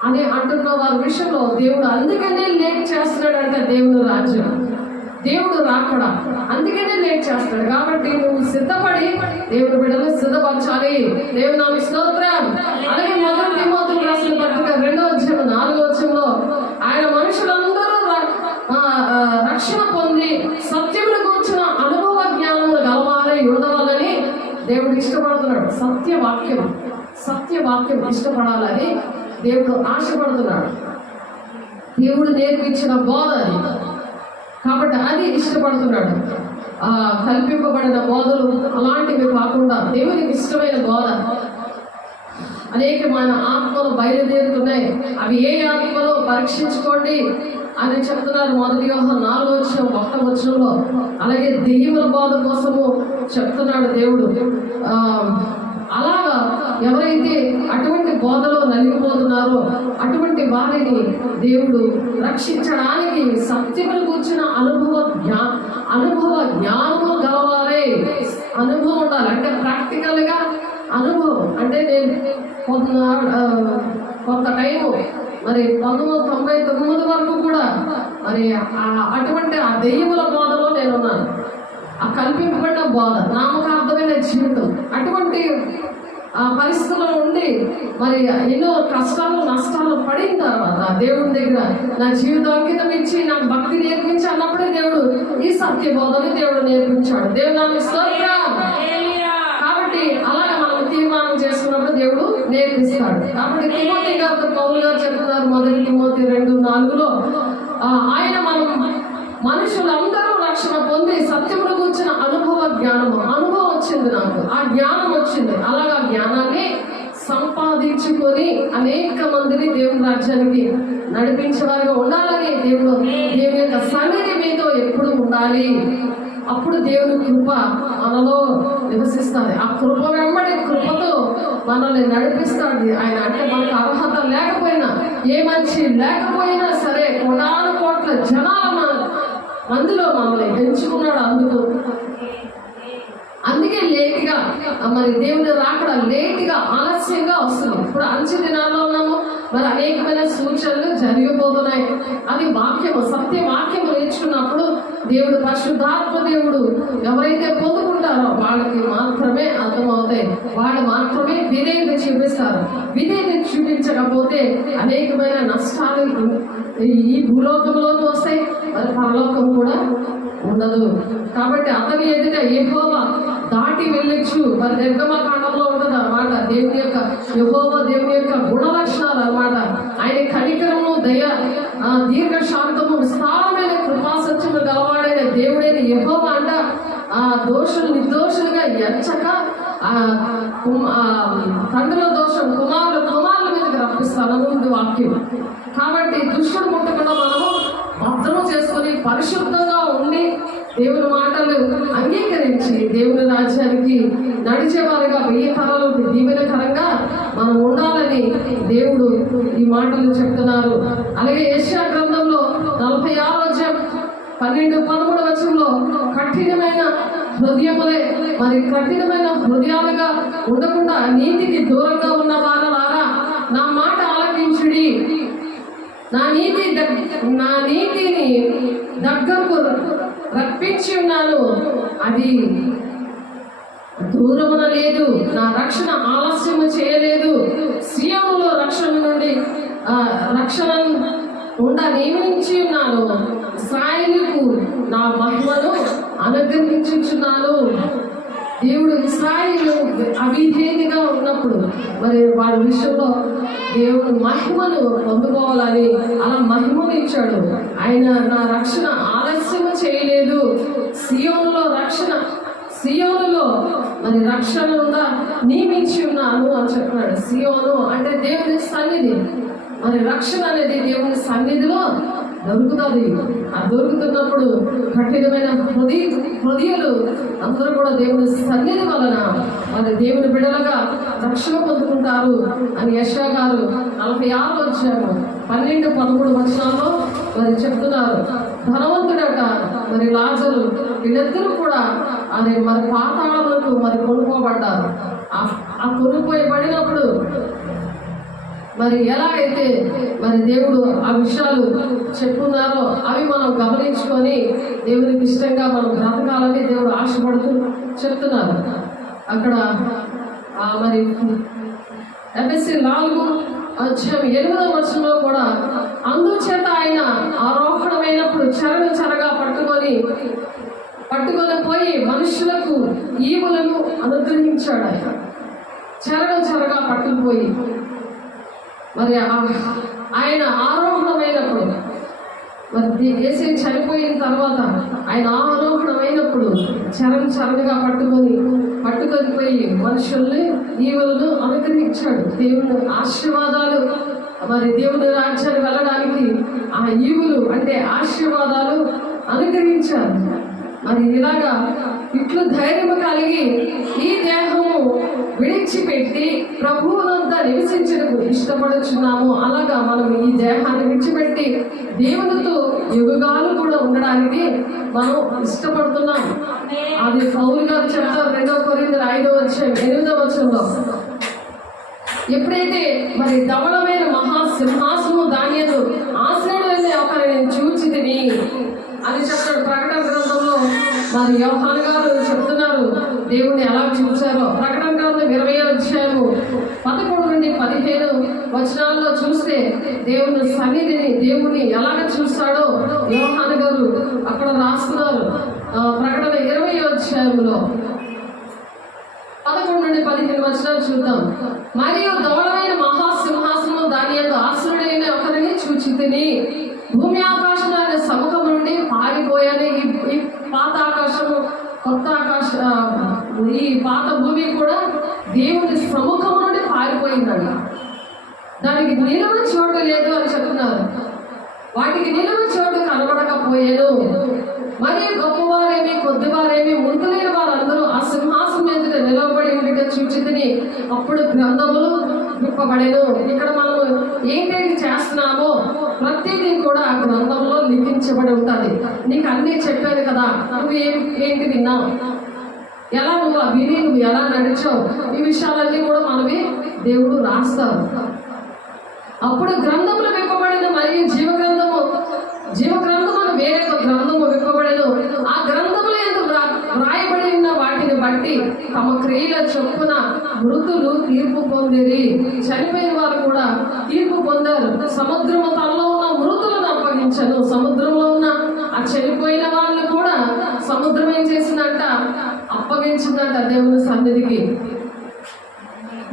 అని అంటున్న వారి విషయంలో దేవుడు అందుకనే లేట్ చేస్తున్నాడంటే దేవుని రాజ్యం, దేవుడు రాకడా అందుకనే లేట్ చేస్తాడు. కాబట్టి నువ్వు సిద్ధపడి దేవుని బిడ్డలు సిద్ధపరచాలి. దేవుని నామ స్తోత్రం. అలాగే 1 తిమోతికి రాసిన పత్రిక 2వ అధ్యాయం 4వ ఆయన మనుషులందరూ రక్షణ పొంది సత్యమును కూర్చున్న అనుభవ జ్ఞానములు గలవారై ఉండవాలని దేవుడు ఇష్టపడుతున్నాడు. సత్యవాక్యం ఇష్టపడాలని దేవుడు ఆశపడుతున్నాడు. దేవుడు నేర్పించిన బోధ అది, కాబట్టి అది ఇష్టపడుతున్నాడు. కల్పింపబడిన బోధలు అలాంటివి కాకుండా దేవునికి ఇష్టమైన బోధ. అనేకమైన ఆత్మలు బయలుదేరుతున్నాయి, అవి ఏ ఆత్మలో పరీక్షించుకోండి అని చెప్తున్నారు. 1 యోహాను 4:1 అలాగే దెయ్యముల బోధ కోసము చెప్తున్నాడు దేవుడు. అలాగా ఎవరైతే అటువంటి బోధలో నలిగిపోతున్నారో అటువంటి వారిని దేవుడు రక్షించడానికి సత్యములు కూర్చున్న అనుభవ జ్ఞానము గలవారే. అనుభవం ఉండాలి అంటే ప్రాక్టికల్ గా అనుభవం అంటే నేను కొంత టైము మరి 1999 వరకు కూడా మరి అటువంటి ఆ దెయ్యముల బోధలో నేనున్నాను. ఆ కల్పింపబడిన బోధ, నామకార్థమైన జీవితం, అటువంటి పరిస్థితుల్లో ఉండి మరి ఎన్నో కష్టాలు నష్టాలు పడిన తర్వాత దేవుడి దగ్గర నా జీవితం అంకితం ఇచ్చి నాకు భక్తి నేర్పించి అన్నప్పుడే దేవుడు ఈ సత్య బోధని దేవుడు నేర్పించాడు. దేవుడు నాకు స్తోత్రం. కాబట్టి అలాగే మనం తీర్మానం చేసుకున్నప్పుడు దేవుడు నేర్పిస్తాడు. కాబట్టి తిమోతి గారితో పౌలు గారు చెప్తున్నారు 1 తిమోతి 2:4 ఆయన మనుషులందరూ రక్షణ పొంది సత్యమును కూర్చిన అనుభవం వచ్చింది, నాకు ఆ జ్ఞానం వచ్చింది. అలాగా జ్ఞానాన్ని సంపాదించుకొని అనేక మందిని దేవుని రాజ్యానికి నడిపించేవారుగా ఉండాలని దేవుని యొక్క సన్నిధి మీతో ఎప్పుడు ఉండాలి. అప్పుడు దేవుని కృప మనలో నివసిస్తుంది. ఆ కృప వెంబడి కృపతో మనల్ని నడిపిస్తాడు ఆయన. అంటే మనకు అర్హత లేకపోయినా, ఏ మంచి లేకపోయినా సరే కోటాను కోట్ల జనాల మందిలో మనల్ని ఎంచుకున్నాడు. అందుకే లేటుగా మరి దేవుని రాకడా లేటుగా ఆలస్యంగా వస్తుంది. ఇప్పుడు అంచె దినాల్లో ఉన్నాము, మరి అనేకమైన సూచనలు జరిగిపోతున్నాయి. అది వాక్యము, సత్య వాక్యము నేర్చుకున్నప్పుడు దేవుడు పరిశుద్ధాత్మ దేవుడు ఎవరైతే పొందుకుంటారో వాళ్ళకి మాత్రమే అర్థమవుతాయి, వాళ్ళు మాత్రమే విధేయత చూపిస్తారు. విధేయత చూపించకపోతే అనేకమైన నష్టాలు ఈ భూలోకంలోకి వస్తాయి, మరి పరలోకం కూడా ఉండదు. కాబట్టి అతని ఎదుట యెహోవా దాటి వెళ్ళొచ్చు. మరి నిర్గమకాండంలో ఉంటుంది అన్నమాట దేవుని యొక్క యెహోవా దేవుని యొక్క గుణ లక్షణాలు అన్నమాట. ఆయన కనికరము, దయ, దీర్ఘ శాంతము, విస్తారమైన కృపాసత్యము గలవాడైన దేవుడైన యెహోవా అంట దోషులు నిర్దోషులుగా ఎంచక తండ్రుల దోషం కుమారుల మీదకి రప్పిస్తాను ఉంది వాక్యం. కాబట్టి దుష్టుడు ముట్టకుండా మనము భద్రం చేసుకొని పరిశుద్ధంగా ఉండి దేవుని మాటలు అంగీకరించి దేవుని రాజ్యానికి నడిచేవారుగా 1000 తరాలకు దీవెనకరంగా మనం ఉండాలని దేవుడు ఈ మాటలు చెప్తున్నారు. అలాగే యెషయా గ్రంథంలో 46వ అధ్యాయం 12-13 వచనంలో కఠినమైన హృదయములే మరి కఠినమైన హృదయాలుగా ఉండకుండా నీతికి దూరంగా ఉన్న వారలారా నా మాట ఆలకించుడి, నా నీతిని దగ్గరకు రప్పించి ఉన్నాను, అది దూరమున లేదు, నా రక్షణ ఆలస్యము చేయలేదు, సియోనులో రక్షణ నుండి రక్షణ నియమించి ఉన్నాను, ఇశ్రాయేలుకు నా మహిమను అనుగ్రహించుచున్నాను. దేవుడు ఇశ్రాయేలు అవిధేయతగా ఉన్నప్పుడు మరి వాళ్ళ విషయంలో దేవుడు మహిమను పొందుకోవాలని అలా మహిమను ఇచ్చాడు. ఆయన నా రక్షణ ఆలస్యము చేయలేదు, సియోనులో మరి రక్షణగా నియమించి ఉన్నాను అని చెప్పాడు. సియోను అంటే దేవుని సన్నిధి, మరి రక్షణ అనేది దేవుని సన్నిధిలో దొరుకుతుంది. ఆ దొరుకుతున్నప్పుడు కఠినమైన హృదయాలు అందరూ కూడా దేవుని సన్నిధి వలన మరి దేవుని బిడ్డలుగా రక్షణ పొందుకుంటారు అని యెషయా గారు 46వ అధ్యాయం 12-13 వచనాల్లో మరి చెప్తున్నారు. ధనవంతుడట మరి లాజరు వీళ్ళిద్దరూ కూడా అది మరి పాతాళములకు మరి కొనుక్కోబడ్డారు. ఆ కొనుక్కోబడినప్పుడు మరి ఎలా అయితే మరి దేవుడు ఆ విషయాలు చెప్పున్నారో అవి మనం గమనించుకొని దేవునికి ఇష్టంగా మనం బ్రతకాలని దేవుడు ఆశపడుతూ చెప్తున్నారు. అక్కడ మరి ఎఫెసీ 4వ అధ్యాయం 8వ వచనంలో కూడా అందుచేత ఆయన ఆరోహణమైనప్పుడు చెరగా పట్టుకొని పోయి మనుషులకు ఈవులను అనుగ్రహించాడు. ఆయన చెరగా పట్టుకుపోయి మరి ఆయన ఆరోహణమైనప్పుడు మరి యేసు చనిపోయిన తర్వాత ఆయన ఆరోహణమైనప్పుడు చెరగా పట్టుకొని పోయి మనుషుల్ని ఈవులను అనుగ్రహించాడు. దేవుని ఆశీర్వాదాలు మరి దేవుని రాజ్యాన్ని వెళ్ళడానికి ఆ ఈవులు అంటే ఆశీర్వాదాలు అనుగ్రహించారు. మరి ఇలాగా ఇట్లు ధైర్యము కలిగి ఈ దేహము విడిచిపెట్టి ప్రభువునంతా నివసించడానికి ఇష్టపడుచున్నాము. అలాగా మనం ఈ దేహాన్ని విడిచిపెట్టి దేవునితో యుగాలు కూడా ఉండడానికి మనం ఇష్టపడుతున్నాం. అది పౌలు గారు చెప్తారు 2 కొరింథీయులు 5వ అధ్యాయం 8వ వచనంలో. ఎప్పుడైతే మరి ధవళమైన మహాసింహాసనము దాని యందు ఆసీనుడైన ఒకరిని చూచితిని అని చెప్తాడు. ప్రకటన గ్రంథంలో మరి యోహాను గారు చెప్తున్నారు దేవుణ్ణి ఎలా చూశారో. ప్రకటన గ్రంథం 20వ అధ్యాయం 11-15 వచనాల్లో చూస్తే దేవుని సన్నిధిని దేవుణ్ణి ఎలాగ చూస్తాడో యోహాను గారు అక్కడ రాస్తున్నారు. ప్రకటన 20వ అధ్యాయంలో 11-15 వచనాలు చూద్దాం. మరియు ధవళమైన మహాసింహాసనం దాని యందు ఆసీనుడైన ఒకరిని చూచితిని, భూమి ఆకాశాల సముఖం నుండి పారిపోయాను. ఈ పాత ఆకాశము కొత్త ఈ పాత భూమి కూడా దేవుని సముఖం నుండి పారిపోయిందండి. దానికి నిలువ చోటు లేదు అని చెప్తున్నారు. వాటికి నిలువ చోటు కనబడకపోయాను. మరి గొప్పవారేమి కొద్దివారేమి ముందులేని వారందరూ ఆ సింహాసనం ఎదుట నిలవబడి ఉండిట చూచితిని. అప్పుడు గ్రంథములు విప్పబడెను. ఇక్కడ మనము ఏంటేంటి చేస్తున్నామో ప్రతిదీ కూడా ఆ గ్రంథంలో లిఖించబడి ఉంటుంది. నీకు అన్నీ చెప్పాను కదా, నువ్వు ఏంటి విన్నావు, ఎలా నువ్వు ఎలా నడిచావు, ఈ విషయాలన్నీ కూడా మనవి దేవుడు రాస్తారు. అప్పుడు గ్రంథములు విప్పబడిన మరియు జీవగ్రంథము అని వేరే ఒక గ్రంథం ఆ గ్రంథముల యందు వ్రాయబడి ఉన్న వాటిని బట్టి తమ క్రియల చొప్పున మృతులు తీర్పు పొందిరి. చనిపోయిన వారు కూడా తీర్పు పొందారు. సముద్రము తనలో ఉన్న మృతులను అప్పగించను. సముద్రంలో ఉన్న ఆ చనిపోయిన వాళ్ళు కూడా సముద్రం ఏం చేసిందంట? అప్పగించిందంట దేవుని సన్నిధికి.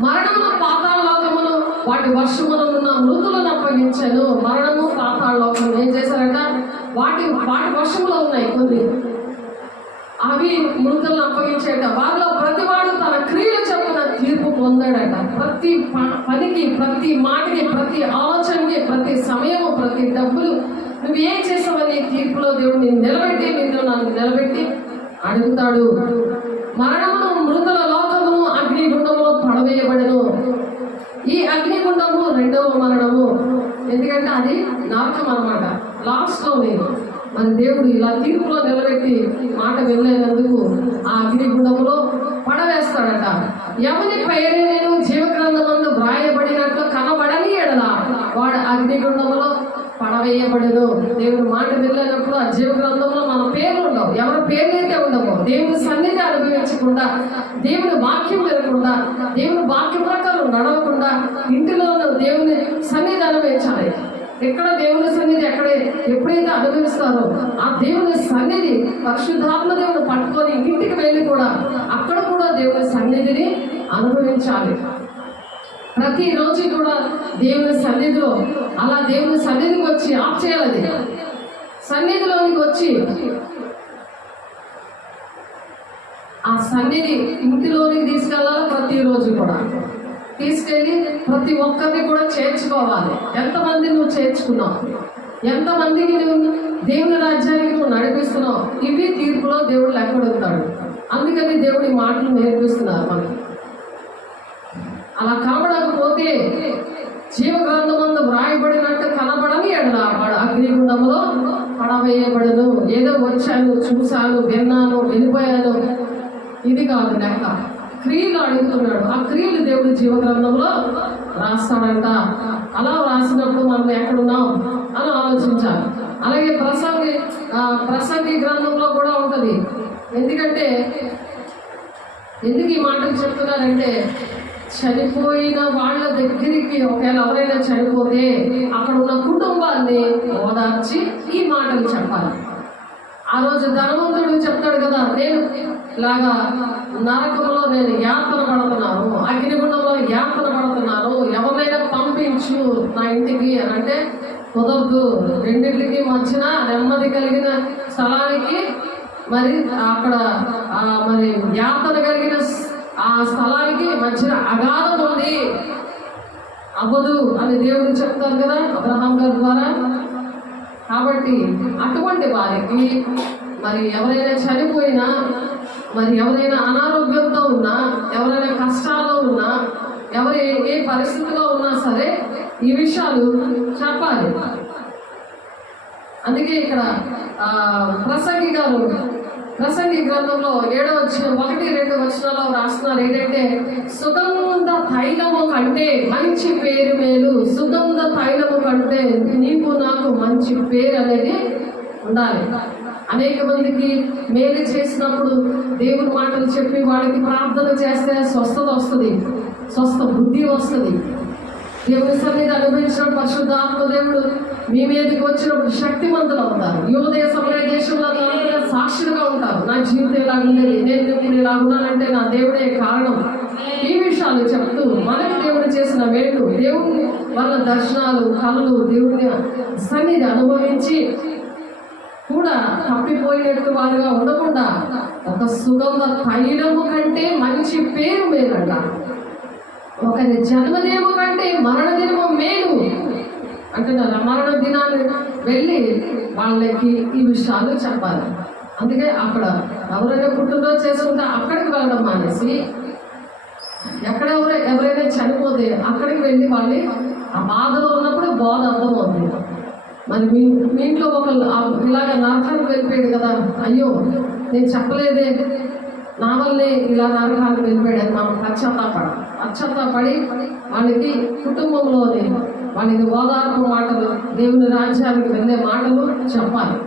మరణమును పాతాళ లోకమును వాటి వర్షములో ఉన్న మృతులను అప్పగించను. మరణము పాతాళ లోకము ఏం చేశారంట? వాటి వర్షంలో ఉన్నాయి కొన్ని, అవి మృతులను అప్పగించేట. వారిలో ప్రతివాడు తన క్రియలు చొప్పున తీర్పు పొందాడట. ప్రతి పనికి, ప్రతి మాటకి, ప్రతి ఆలోచనకి, ప్రతి సమయము, ప్రతి డబ్బులు నువ్వు ఏం చేసావని తీర్పులో దేవుడు నిన్ను నిలబెట్టి అడుగుతాడు. మరణమును మృతుల లోకమును అగ్నిగుండములో పడవేయబడను. ఈ అగ్నిగుండము రెండవ మరణము. ఎందుకంటే అది నరకం అన్నమాట. లాస్ట్ లోనే మరి దేవుడు ఇలా తీర్పులో నిలబెట్టి మాట వెళ్ళేందుకు ఆ అగ్నిగుండములో పడవేస్తాడట. ఎవరి పేరే నేను జీవగ్రంథమందు వ్రాయబడినట్లు కనబడని ఎడల వాడు అగ్నిగుండములో పడవేయబడదు. దేవుడు మాట వెళ్ళినప్పుడు ఆ జీవగ్రంథంలో మన పేర్లు ఉండవు. ఎవరి పేర్లైతే ఉండవు. దేవుని సన్నిధి అనుభవించకుండా, దేవుని వాక్యం వినకుండా, దేవుని వాక్య ప్రకారం నడవకుండా ఇంటిలోనూ దేవుని సన్నిధి అనుభవించాలి. ఎక్కడ దేవుని సన్నిధి ఎప్పుడైతే అనుభవిస్తారో ఆ దేవుని సన్నిధి పరిశుద్ధాత్మ దేవుని పట్టుకొని ఇంటికి వెళ్ళి కూడా అక్కడ కూడా దేవుని సన్నిధిని అనుభవించాలి. ప్రతిరోజు కూడా దేవుని సన్నిధిలో అలా దేవుని సన్నిధికి వచ్చి ఆఫ్ చేయాలి. సన్నిధిలోనికి వచ్చి ఆ సన్నిధి ఇంటిలోనికి తీసుకెళ్ళాలి. ప్రతిరోజు కూడా తీసుకెళ్ళి ప్రతి ఒక్కరిని కూడా చేర్చుకోవాలి. ఎంతమంది నువ్వు చేర్చుకున్నావు, ఎంతమందికి నువ్వు దేవుని రాజ్యానికి నువ్వు నడిపిస్తున్నావు, ఇవి తీర్పులో దేవుడు లెక్కడుతాడు. అందుకని దేవుడి మాటలు నేర్పిస్తున్నారు మనకి. అలా కనబడకపోతే జీవగ్రంథమందు వ్రాయబడినట్టు కనబడని ఎడల వాడు అగ్నిగుండంలో పడవేయబడను. ఏదో వచ్చాను, చూశాను, విన్నాను, వెళ్ళిపోయాను, ఇది కాదు లెక్క. క్రియలు అడుగుతున్నాడు. ఆ క్రియలు దేవుడు జీవగ్రంథంలో రాస్తాడంట. అలా రాసినప్పుడు మనం ఎక్కడున్నాం అని ఆలోచించాలి. అలాగే ప్రసంగి గ్రంథంలో కూడా ఉంటుంది. ఎందుకు ఈ మాటలు చెప్తున్నారంటే, చనిపోయిన వాళ్ళ దగ్గరికి ఒకవేళ ఎవరైనా చనిపోతే అక్కడ ఉన్న కుటుంబాన్ని ఓదార్చి ఈ మాటలు చెప్పాలి. ఆ రోజు ధనవంతుడు చెప్తాడు కదా, నేను ఇలాగా నరకంలో నేను యాతన పడుతున్నాను, అగ్నిగుండంలో యాతన పడుతున్నాను, ఎవరైనా పంపించు నా ఇంటికి అని అంటే కుదరదు. రెండింటికి మధ్యన నెమ్మది కలిగిన స్థలానికి మరి అక్కడ మరి యాతన కలిగిన ఆ స్థలానికి మధ్యన అగాధం ఉంది, అవ్వదు అని దేవుడు చెప్తారు కదా అబ్రహాం గారి ద్వారా. కాబట్టి అటువంటి వారికి మరి ఎవరైనా చనిపోయినా, మరి ఎవరైనా అనారోగ్యంతో ఉన్నా, ఎవరైనా కష్టాల్లో ఉన్నా, ఏ పరిస్థితిలో ఉన్నా సరే ఈ విషయాలు చెప్పాలి. అందుకే ఇక్కడ ప్రసంగి గ్రంథంలో 1-2 వచనాల్లో రాస్తున్నారు ఏంటంటే, సుగంధ తైలము కంటే మంచి పేరు మేలు. సుగంధ తైలము కంటే నీకు నాకు మంచి పేరు అనేది ఉండాలి. అనేక మందికి మేలు చేసినప్పుడు దేవుని మాటలు చెప్పి వాళ్ళకి ప్రార్థన చేస్తే స్వస్థత వస్తుంది, స్వస్థ బుద్ధి వస్తుంది. దేవుని సన్నిధి అనుభవించిన పరిశుద్ధాత్మ దేవుడు మీ మీదకి వచ్చినప్పుడు శక్తిమంతులు అవుతారు. యూదయ సమరయ దేశంలో సాక్షులుగా ఉంటారు. నా జీవితం ఇలా ఉండేది, నేను ఇప్పుడు ఇలా ఉన్నానంటే నా దేవుడే కారణం. ఈ విషయాలు చెప్తూ మనకి దేవుడు చేసిన మేలు, దేవుని వాళ్ళ దర్శనాలు, కళలు, దేవుని సన్నిధి అనుభవించి కూడా తప్పిపోయినట్టు వారుగా ఉండకుండా ఒక సుగంధ తైలము కంటే మంచి పేరు మేలంట. ఒకరి జన్మదినము కంటే మరణ దినము మేలు అంటున్నారు. మరణ దినాన్ని వెళ్ళి వాళ్ళకి ఈ విషయాలు చెప్పాలి. అందుకే అక్కడ ఎవరైనా పుట్టినరోజు చేసుకుంటే అక్కడికి వెళ్ళడం మానేసి, ఎవరైనా చనిపోతే అక్కడికి వెళ్ళి వాళ్ళని ఆ బాధలో ఉన్నప్పుడు బోధ అర్థమవుతుంది. మరి మీ ఇంట్లో ఒకళ్ళు ఇలాగ నరకానికి వెళ్ళిపోయాడు కదా, అయ్యో నేను చెప్పలేదే, నా వల్లే ఇలా నరకానికి వెళ్ళిపోయాడు అని మనం పశ్చాత్తాపడి వాళ్ళకి కుటుంబంలోని వాళ్ళకి ఓదార్పు మాటలు, దేవుని రాజ్యానికి వెళ్ళే మాటలు చెప్పాలి.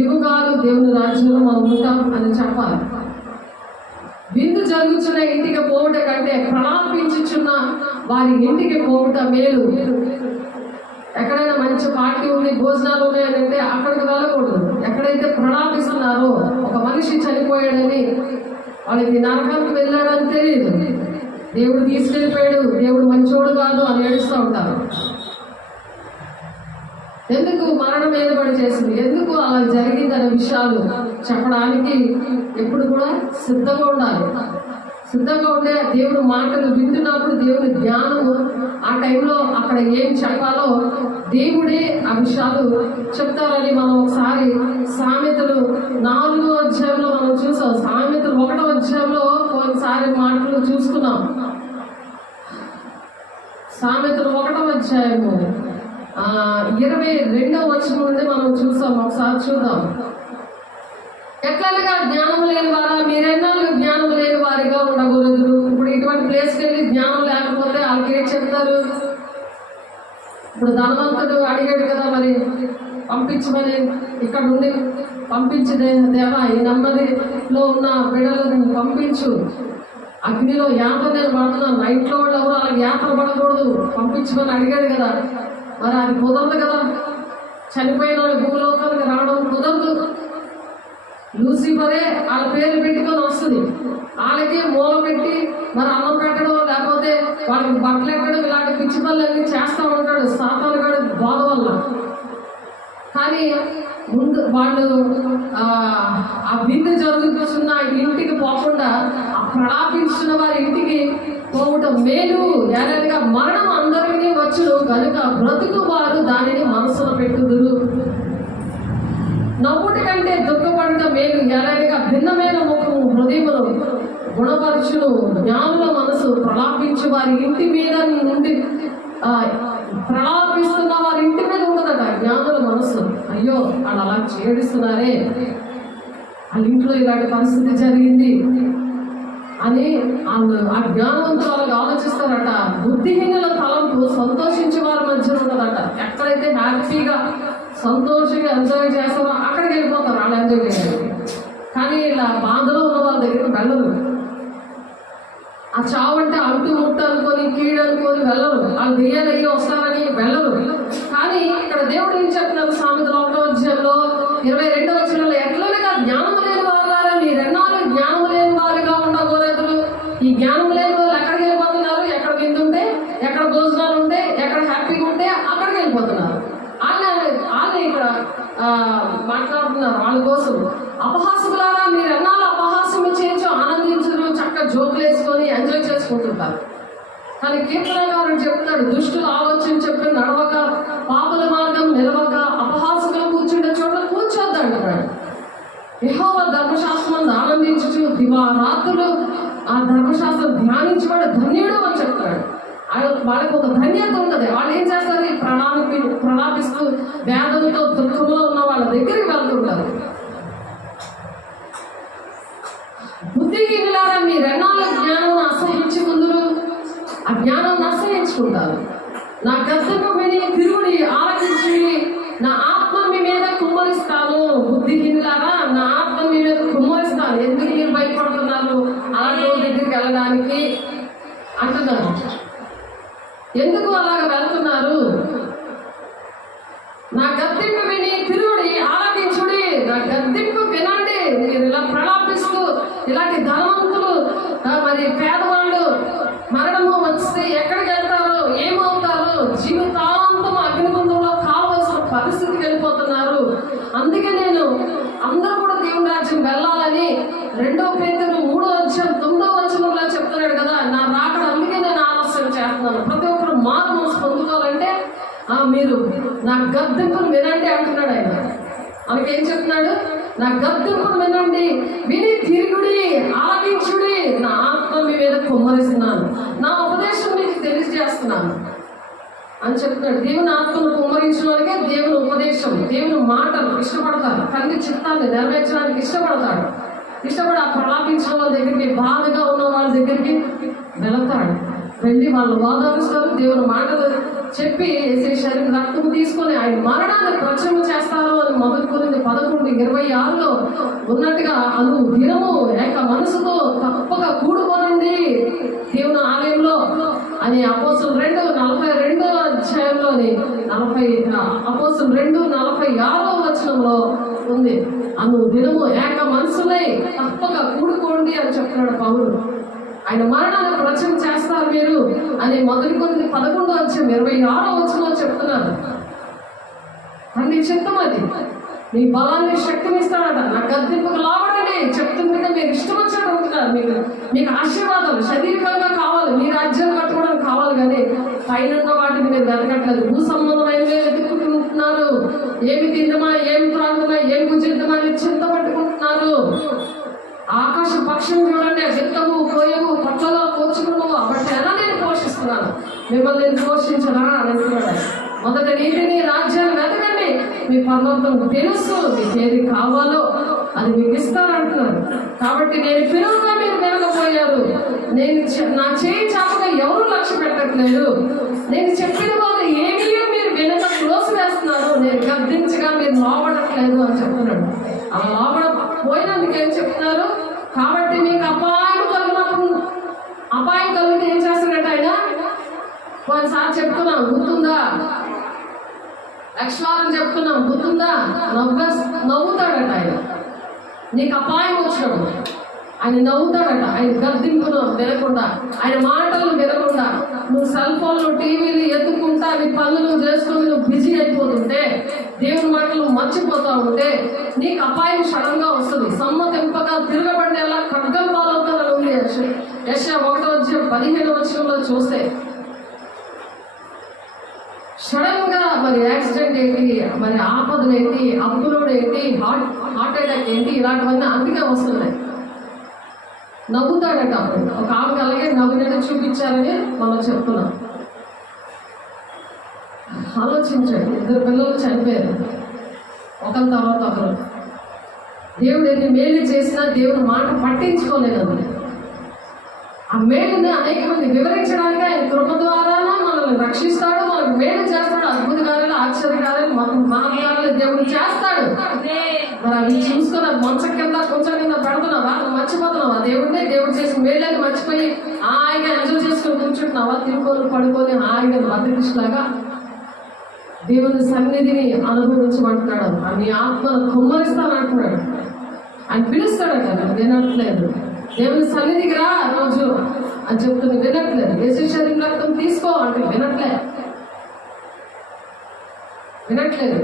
యుగాలు దేవుని రాజ్యంలో మనం ఉంటాం అని చెప్పాలి. విందు జరుగుతున్న ఇంటికి పోవుట కంటే ప్రలాపించుచున్న వారి ఇంటికి పోవుట మేలు. ఎక్కడైనా మంచి పార్టీ ఉంది, భోజనాలు ఉన్నాయంటే అక్కడికి వెళ్ళకూడదు. ఎక్కడైతే ప్రలాపిస్తున్నారో, ఒక మనిషి చనిపోయాడని వాళ్ళకి నరకానికి వెళ్ళాడని తెలియదు, దేవుడు తీసుకెళ్ళిపోయాడు, దేవుడు మంచోడు కాదు అని ఏడుస్తూ ఉంటారు. ఎందుకు మరణం మీద పడి చేసింది, ఎందుకు అలా జరిగిందనే విషయాలు చెప్పడానికి ఎప్పుడు కూడా సిద్ధంగా ఉండాలి. సిద్ధంగా ఉండే దేవుడు మాటలు వింటున్నప్పుడు దేవుడి జ్ఞానము ఆ టైంలో అక్కడ ఏం చెప్పాలో దేవుడే ఆ విషయాలు చెప్తారని మనం ఒకసారి సామెతలు 4వ అధ్యాయంలో మనం చూసాం. సామెతలు 1వ అధ్యాయంలో కొన్నిసారి మాటలు చూసుకున్నాం. సామెతలు 1వ అధ్యాయము 22వ వచనం నుండి మనం చూసాం. ఒకసారి చూద్దాం. ఎట్లనగా జ్ఞానం లేని వారా మీరెన్నాళ్ళు జ్ఞానం లేని వారిగా ఉండకూడదు. ఇప్పుడు ఇటువంటి ప్లేస్కి వెళ్ళి జ్ఞానం లేకపోతే వాళ్ళకి ఏం చెప్తారు? ఇప్పుడు ధనవంతుడు అడిగాడు కదా, మరి పంపించమని, ఇక్కడ నుండి పంపించదే దేవా, ఈ నెమ్మదిలో ఉన్న బిడ్డలను పంపించు, అగ్నిలో యాత్ర నేను పడుతున్నాను, నా ఇంట్లో వాళ్ళు ఎవరు అలా యాత్ర పడకూడదు, పంపించమని అడిగాడు కదా. మరి అది కుదరదు కదా, చనిపోయిన వాళ్ళు భూలోకానికి రావడం కుదరదు. లూసిఫరే వాళ్ళ పేరు పెట్టుకొని వస్తుంది, వాళ్ళకి మూల పెట్టి మరి అన్నం పెట్టడం, లేకపోతే వాళ్ళకి బట్టలు ఎక్కడం, ఇలాంటి పిచ్చి పనులన్నీ చేస్తూ ఉంటాడు సాతాను గాడి బాధ వల్ల. కానీ ముందు వాళ్ళు ఆ విందు జరుగుతున్న ఇంటికి పోకుండా ఆ ప్రలాపించిన వారి ఇంటికి పోవటం మేలు. ఏదైనా మరణం అందరికీ వచ్చును కనుక బ్రతుకు వారు దానిని మనసులో పెట్టుదురు. నవ్వుటి కంటే దుఃఖపడటం మేలు. ఎలాగగా భిన్నమైన ముఖము హృదయమును గుణపరచును. జ్ఞానుల మనసు ప్రలాపించు వారి ఇంటి మీద నుండి ప్రలాపిస్తున్న వారి ఇంటి మీద ఉండదట జ్ఞానుల మనసు. అయ్యో వాళ్ళు అలా చేడిస్తున్నారే, వాళ్ళ ఇంట్లో ఇలాంటి పరిస్థితి జరిగింది అని వాళ్ళు ఆ జ్ఞానవంతులు వాళ్ళకి ఆలోచిస్తారట. బుద్ధిహీనుల తలంపు సంతోషించే వారి మధ్య ఉండదట. ఎక్కడైతే హ్యాపీగా సంతోషంగా ఎంజాయ్ చేస్తారో అక్కడికి వెళ్ళిపోతారు వాళ్ళు ఎంజాయ్ చేయడానికి. కానీ ఇలా బాధలో ఉన్న వాళ్ళ దగ్గరికి వెళ్ళరు. ఆ చావు అంటే అంటు ముట్టు అనుకొని, కీడు అనుకొని వెళ్ళరు. వాళ్ళు దెయ్యాలయ్యి వస్తారని వెళ్ళరు. కానీ ఇక్కడ దేవుడు ఏం చెప్తున్నారు? సామెతలు 1వ అధ్యాయంలో 22వ వచనంలో, ఎట్లనగా జ్ఞానం లేని వారు మీరెన్నాళ్ళు జ్ఞానం లేని వారిగా ఉండకూడదు. ఈ జ్ఞానం లేని వాళ్ళు ఎక్కడికి వెళ్ళిపోతున్నారు? ఎక్కడ విందుంటే, ఎక్కడ భోజనాలు ఉంటే, ఎక్కడ హ్యాపీగా ఉంటే అక్కడికి వెళ్ళిపోతున్నారు. వాళ్ళని ఇక్కడ మాట్లాడుతున్నారు వాళ్ళ కోసం. అపహాసకులారా మీరు ఎన్నాళ్ళు అపహాస్యం చేయొచ్చు, ఆనందించరు, చక్కగా జోకులు వేసుకొని ఎంజాయ్ చేసుకుంటుంటారు. కానీ కీర్తనగారు చెప్తాడు, దుష్టులు ఆలోచన చెప్పి నడవక, పాపుల మార్గం నిలవక, అపహాసకులు కూర్చుంటే చోట కూర్చోద్దు అంటున్నాడు. యెహోవా ధర్మశాస్త్రం ఆనందించు, దివారాత్రులు ఆ ధర్మశాస్త్రం ధ్యానించేవాడు ధన్యుడు అని చెప్తాడు. వాళ్ళకి ఒక ధన్యత ఉంటుంది. వాళ్ళు ఏం చేస్తారు? ఈ ప్రలాపిస్తూ వేదనతో దుఃఖంలో ఉన్న వాళ్ళ దగ్గరికి వెళ్తుంటారు. బుద్ధిహీనులారా మీరెన్నాళ్ళు జ్ఞానం అసహించుకుందరు. ఆ జ్ఞానం అసహించుకుంటారు. నా గద్దెపు విని తిరుగుడి ఆలకించి నా ఆత్మ మీ మీద కుమ్మరిస్తాను. బుద్ధిహీనులారా నా ఆత్మ మీ మీద కుమ్మరిస్తాను. ఎందుకు మీరు భయపడుతున్నారు అలాంటి దగ్గరికి వెళ్ళడానికి అంటున్నారు. ఎందుకు అలాగ వెళ్తున్నారు? నా గద్దెంపు విని తిరుగుడి ఆలకించుడి. నా గద్దెంపు వినండి. మీరు ఇలా ప్రలాపిస్తూ ఇలాంటి ధనవంతులు మరి పేదవాళ్ళు మరణము వస్తే ఎక్కడికి వెళ్తారో, ఏమవుతారో, జీవితాంతం అగ్నిగుండంలో కావలసిన పరిస్థితికి వెళ్ళిపోతున్నారు. అందుకే నేను అందరూ కూడా దేవుని రాజ్యం వెళ్ళాలని 2 పేతురు 3వ అధ్యాయం 9వ వచనంలో చెప్తున్నాడు కదా. నా రాకడ అందుకే నేను ఆలస్యం చేస్తున్నాను. ప్రతి ఒక్కరు మారు మనసు పొందుకోవాలంటే మీరు నా గద్దెంపును వినండి అంటున్నాడు ఆయన. మనకేం చెప్తున్నాడు? నా గద్దెంపును వినండి, విని తిరుగుడి, ఆలకించుడి. నా ఆత్మ మీ మీద కుమ్మరిస్తున్నాను, నా ఉపదేశం మీకు తెలియజేస్తున్నాను అని చెప్తున్నాడు. దేవుని ఆత్మను కుమ్మరించిన వాళ్ళకే దేవుని ఉపదేశం, దేవుని మాటలు ఇష్టపడతారు. తండ్రి చిత్తాన్ని నెరవేర్చడానికి ఇష్టపడి ఆ ప్రలాపించిన వాళ్ళ దగ్గరికి, బాధగా ఉన్న వాళ్ళ దగ్గరికి వెళతాడు. వెళ్ళి వాళ్ళు ఓదారుస్తారు, దేవుని మాటలు చెప్పి యేసు శరీరం రక్తము తీసుకొని ఆయన మరణాన్ని ప్రచురణ చేస్తారు అని 1 కొరింథీ 11:26లో ఉన్నట్టుగా అను దినము ఏక మనసుతో తప్పక కూడుకోనండి దేవుని ఆలయంలో అని అపోస్తులు 2:42 అధ్యాయంలోని 40 అపోస్తులు 2:46 వచనంలో ఉంది. అను దినము ఏక మనసులై తప్పక కూడుకోండి అని చెప్తున్నాడు పౌలు. ఆయన మరణాన్ని ప్రచురణ చేస్తారు మీరు అని 1 కొరింథీ 11:26 వచనంలో చెప్తున్నారు. అన్ని చిత్తం అది మీ బలాన్ని శక్తిని ఇస్తాడట. నా గద్దెంపుకు లాభడండి చెప్తుండగా మీరు ఇష్టం వచ్చినట్టు ఉంటున్నారు. మీకు ఆశీర్వాదాలు శారీరకంగా కావాలి, మీ రాజ్యాలు కట్టుకోవడానికి కావాలి, కానీ పైన వాటిని మీరు వెతకట్లేదు. భూ సంబంధమైనవి వెతుక్కుంటున్నారు. ఏమి తిందమా, ఏమి ప్రాంతమా, ఏమి భుజిద్దామా అని చింత పట్టుకుంటున్నారు. ఆకాశ పక్షం చూడండి, విత్తము కోయము పట్లలో పోచుకున్నావు బట్ ఎలా నేను పోషిస్తున్నాను, మిమ్మల్ని నేను పోషించనా అని అంటున్నాడు. మొదట నీటిని రాజ్యాన్ని వెతకండి, మీ పర్వతం తెలుసు, మీకు ఏది కావాలో అది మీకు ఇస్తానంటున్నారు. కాబట్టి నేను పిలువగా మీరు వినకపోయారు, నేను నా చేయి చాపగా ఎవరు లక్ష్య పెట్టట్లేదు, నేను చెప్పిన వాళ్ళు ఏమీ మీరు వినక క్లోజ్ వేస్తున్నారు, నేను గద్దించగా మీరు లోపడట్లేదు అని చెప్తున్నాడు. అలా లోపడ పోయినందుకు ఏం చెప్తున్నారు? కాబట్టి మీకు అపాయం కలిగితే ఏం చేస్తాడట ఆయన? కొన్నిసార్లు చెప్తున్నాం గుర్తుందా, లక్ష్మాలను చెప్తున్నాం గుర్తుందా, నవ్వుతాడట ఆయన. నీకు అపాయం వచ్చినప్పుడు ఆయన నవ్వుతాడట. ఆయన గద్దింపును వినకుండా, ఆయన మాటలు వినకుండా, నువ్వు సెల్ ఫోన్లు టీవీలు ఎత్తుకుంటా నీ పనులు చేసుకుని నువ్వు బిజీ అయిపోతుంటే, దేవుని మాటలు మర్చిపోతా ఉంటే నీకు అపాయం సడన్గా వస్తుంది. సమ్మతింపగా తిరగబడేలా ఖడ్గం పాలవుతానని ఉంది యెషయా 1:15 చూస్తే. సడన్ గా మరి యాక్సిడెంట్ ఏంటి, మరి ఆపదలు ఏంటి, అప్పులోడు ఏంటి, హార్ట్ అటాక్ ఏంటి, ఇలాంటివన్నీ అందుకే వస్తున్నాయి. నవ్వుతాడట. ఒక ఆమెకు అలాగే నవ్వునట్టు చూపించారని మనం చెప్తున్నాం. ఆలోచించండి, 2 పిల్లలు చనిపోయారు ఒకరి తర్వాత ఒకరు. దేవుడు ఎన్ని మేలు చేసినా దేవుని మాట పట్టించుకోలేదు. ఆ మేలుని అనేక మంది వివరించడానికి ఆయన కృప ద్వారా మనల్ని రక్షిస్తాడు, మనకు మేలు చేస్తాడు, అద్భుత కార్యాలు, ఆశ్చర్యకార్యాలు, మహత్కార్యాలు దేవుడు చేస్తాడు. మరి అవి చూసుకొని అది మంచం కింద కొంచెం కింద పెడుతున్నావా, మర్చిపోతున్నావా దేవుడిని? దేవుడు చేసిన మేలని మర్చిపోయి హాయిగా ఎంజాయ్ చేసుకొని కూర్చుంటున్నావా? తిరుకోలు పడుకొని హాయిగా భద్రకృష్ణలాగా దేవుని సన్నిధిని అనుభవించమంటున్నాడు. నీ ఆత్మను కుమ్మరిస్తానంటున్నాడు. ఆయన పిలుస్తాడు కదా, వినట్లేదు. దేవుని సన్నిధికి రా రోజు అని చెప్తున్నా, వినట్లేదు. యేసు శరీరం రక్తం తీసుకో అంటే వినట్లేదు.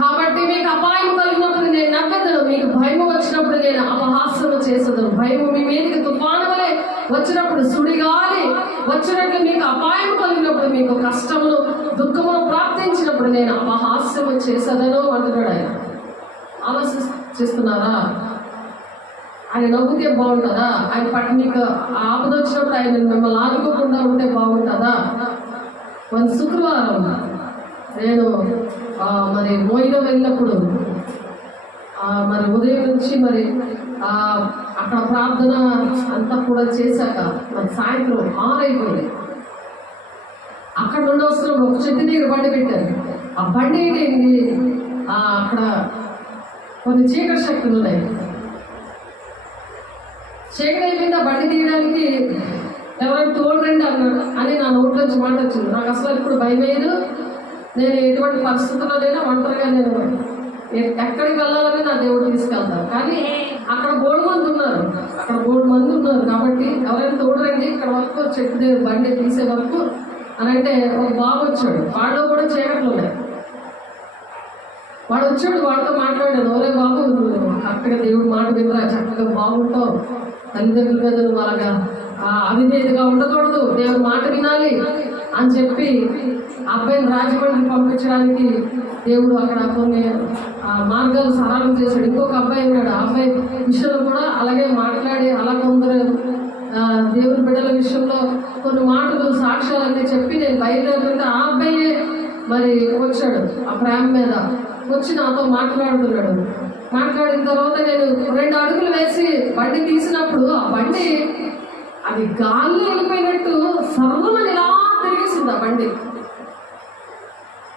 కాబట్టి మీకు అపాయం కలిగినప్పుడు నేను నవ్వెదను, మీకు భయం వచ్చినప్పుడు నేను అపహాస్యము చేసేదను. భయం మీ మీదకి తుఫాను వలె వచ్చినప్పుడు, సుడిగాలి వచ్చినట్లు మీకు అపాయం కలిగినప్పుడు, మీకు కష్టమును దుఃఖమును ప్రాప్తించినప్పుడు నేను అపహాస్యము చేసేదను అంటున్నాడు ఆయన. ఆలోచిస్తున్నారా? ఆయన నవ్వుతే బాగుంటుందా? ఆయన పట్ల మీకు ఆపద వచ్చినప్పుడు ఆయన మిమ్మల్ని ఆదుకోకుండా ఉంటే బాగుంటుందా? మన శుక్రవారం నేను మరి మోయిలో వెళ్ళినప్పుడు మరి ఉదయం నుంచి మరి అక్కడ ప్రార్థన అంతా కూడా చేశాక మరి సాయంత్రం 6 అయిపోయింది. అక్కడ నుండి వస్తున్నప్పుడు ఒక చెట్టు దగ్గర బండి పెట్టారు. ఆ బండి ఏంటి, అక్కడ కొన్ని చీకటి శక్తులు ఉన్నాయి. చీకటి అయిపోయింది. ఆ బండి తీయడానికి ఎవరైనా తోడురండి అన్నాడు అని నా నోట్లోంచి మాట వచ్చింది. నాకు అసలు ఇప్పుడు భయం లేదు. నేను ఎటువంటి పరిస్థితుల్లో లేనా ఒంటరిగా నేను ఎక్కడికి వెళ్ళాలని నా దేవుడు తీసుకెళ్తాను. కానీ అక్కడ 3 మంది ఉన్నారు, కాబట్టి ఎవరైనా తోడురండి ఇక్కడ వరకు చెట్టు దగ్గర బండి తీసే వరకు అని అంటే ఒక బాబు వచ్చాడు. వాడిలో కూడా చీకట్లు ఉన్నాయి. వాడు వచ్చాడు, వాడితో మాట్లాడాను. ఓరే బాబు, నువ్వు అక్కడ దేవుడు మాట వినరా, చక్కగా బాగుంటావు, తల్లిదండ్రుల మీద నువ్వు అలాగా అవిధేయతగా ఉండకూడదు, దేవుడు మాట వినాలి అని చెప్పి అబ్బాయిని రాజమండ్రి పంపించడానికి దేవుడు అక్కడ కొన్ని మార్గాలు సరళం చేశాడు. ఇంకొక అబ్బాయి ఉన్నాడు. ఆ అబ్బాయి విషయంలో కూడా అలాగే మాట్లాడి అలా కొందరు దేవుని బిడ్డల విషయంలో కొన్ని మాటలు సాక్ష్యాలన్నీ చెప్పి నేను బయలుదేరుతుంటే ఆ అబ్బాయి మరి వచ్చాడు. ఆ ప్రేమ మీద వచ్చి నాతో మాట్లాడుతున్నాడు. మాట్లాడిన తర్వాత నేను 2 అడుగులు వేసి బండి తీసినప్పుడు ఆ బండి అది గాల్లో వెళ్ళిపోయినట్టు సర్వమని ఇలా తిరిగి తిరిగేసింది ఆ బండి.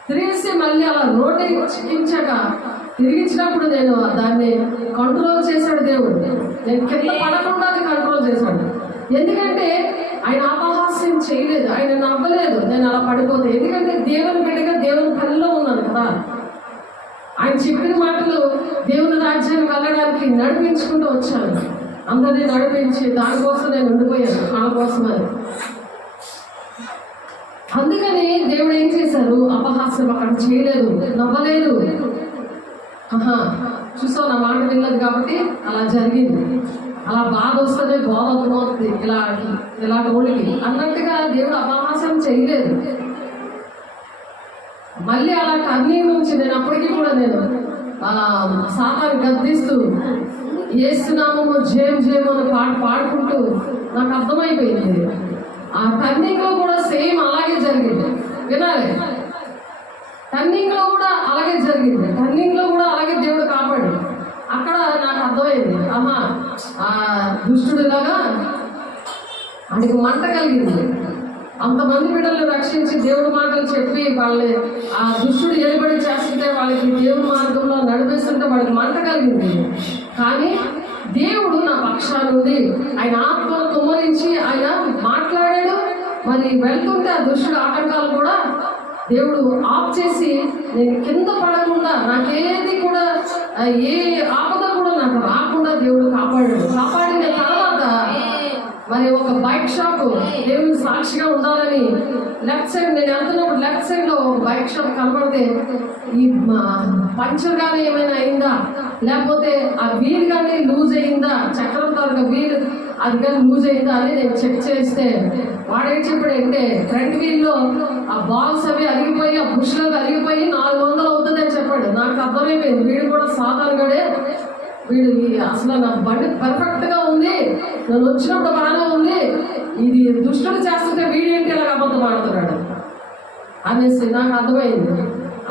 తిరిగేసి మళ్ళీ అలా రోడ్డు చికించాక తిరిగించినప్పుడు నేను దాన్ని కంట్రోల్ చేశాడు దేవుడు. నేను కింద పడకుండా అది కంట్రోల్ చేశాడు. ఎందుకంటే ఆయన అపహాస్యం చేయలేదు, ఆయన నవ్వలేదు నేను అలా పడిపోతే. ఎందుకంటే దేవుని బిడ్డగా దేవుని పనిలో ఉన్నాను కదా. ఆయన చెప్పిన మాటలు దేవుని రాజ్యానికి వెళ్ళడానికి నడిపించుకుంటూ వచ్చాను. అందరినీ నడిపించి దానికోసం నేను ఉండిపోయాను, నా కోసం అది. అందుకని దేవుడు ఏం చేశారు, అపహాస్యం అక్కడ చేయలేదు, నవ్వలేదు. చూసావు నా మాట వినలేదు కాబట్టి అలా జరిగింది. అలా బాధ వస్తుంది, బాధ అవుతుంది ఇలా ఓడికి అన్నట్టుగా దేవుడు అపహాస్యం చేయలేదు. మళ్ళీ అలా టర్నింగ్ నుంచి నేను అప్పటికి కూడా నేను సాతాన్ని గద్దిస్తూ ఏసునామము జయం జయం అని పాట పాడుకుంటూ నాకు అర్థమైపోయింది. ఆ టర్నింగ్ లో కూడా సేమ్ అలాగే జరిగింది. వినాలి, టర్నింగ్ లో కూడా అలాగే జరిగింది. టర్నింగ్ లో కూడా అలాగే దేవుడు కాపాడు. అక్కడ నాకు అర్థమైంది, ఆ దుష్టుడిలాగా ఆయనకి మంట కలిగింది. అంతమంది బిడ్డలను రక్షించి దేవుడి మాటలు చెప్పి వాళ్ళని ఆ దుష్టుడు ఎలుబడి చేస్తుంటే వాళ్ళకి దేవుడి మార్గంలో నడిపిస్తుంటే వాళ్ళకి మంట కలిగింది. కానీ దేవుడు నా పక్షానుండి ఆయన ఆత్మను కుమ్మరించి ఆయన మాట్లాడాడు. మరి వెళ్తుంటే ఆ దుష్టుడు ఆటంకాలు కూడా దేవుడు ఆఫ్ చేసి నేను కింద పడకుండా నాకేది కూడా ఏ ఆపద కూడా నాకు రాకుండా దేవుడు కాపాడిన తర్వాత మరి ఒక బైక్ షాప్ దేవుని సాక్షిగా ఉండాలని లెఫ్ట్ సైడ్ నేను వెళ్తున్నప్పుడు లెఫ్ట్ సైడ్ లో ఒక బైక్ షాప్ కనబడితే ఈ పంచర్ కానీ ఏమైనా అయిందా, లేకపోతే ఆ వీల్ కానీ లూజ్ అయిందా, చక్రం తాలూకా వీల్ అది కానీ లూజ్ అయిందా అని నేను చెక్ చేస్తే వాడేం చెప్పాడంటే ఫ్రంట్ వీల్ లో ఆ బాల్స్ అవి అరిగిపోయి ఆ బుష్లో అరిగిపోయి 400 అవుతుంది అని చెప్పాడు. నాకు అర్థమైపోయింది వీడు కూడా సాధారణగానే, వీడు అసలు నా బండి పర్ఫెక్ట్ గా ఉంది, నేను వచ్చినప్పుడు బాగానే ఉంది, ఇది దుష్టుడు చేస్తుంటే వీడేంటి ఇలా అబద్ధం ఆడుతున్నాడు అనేసి నాకు అర్థమైంది.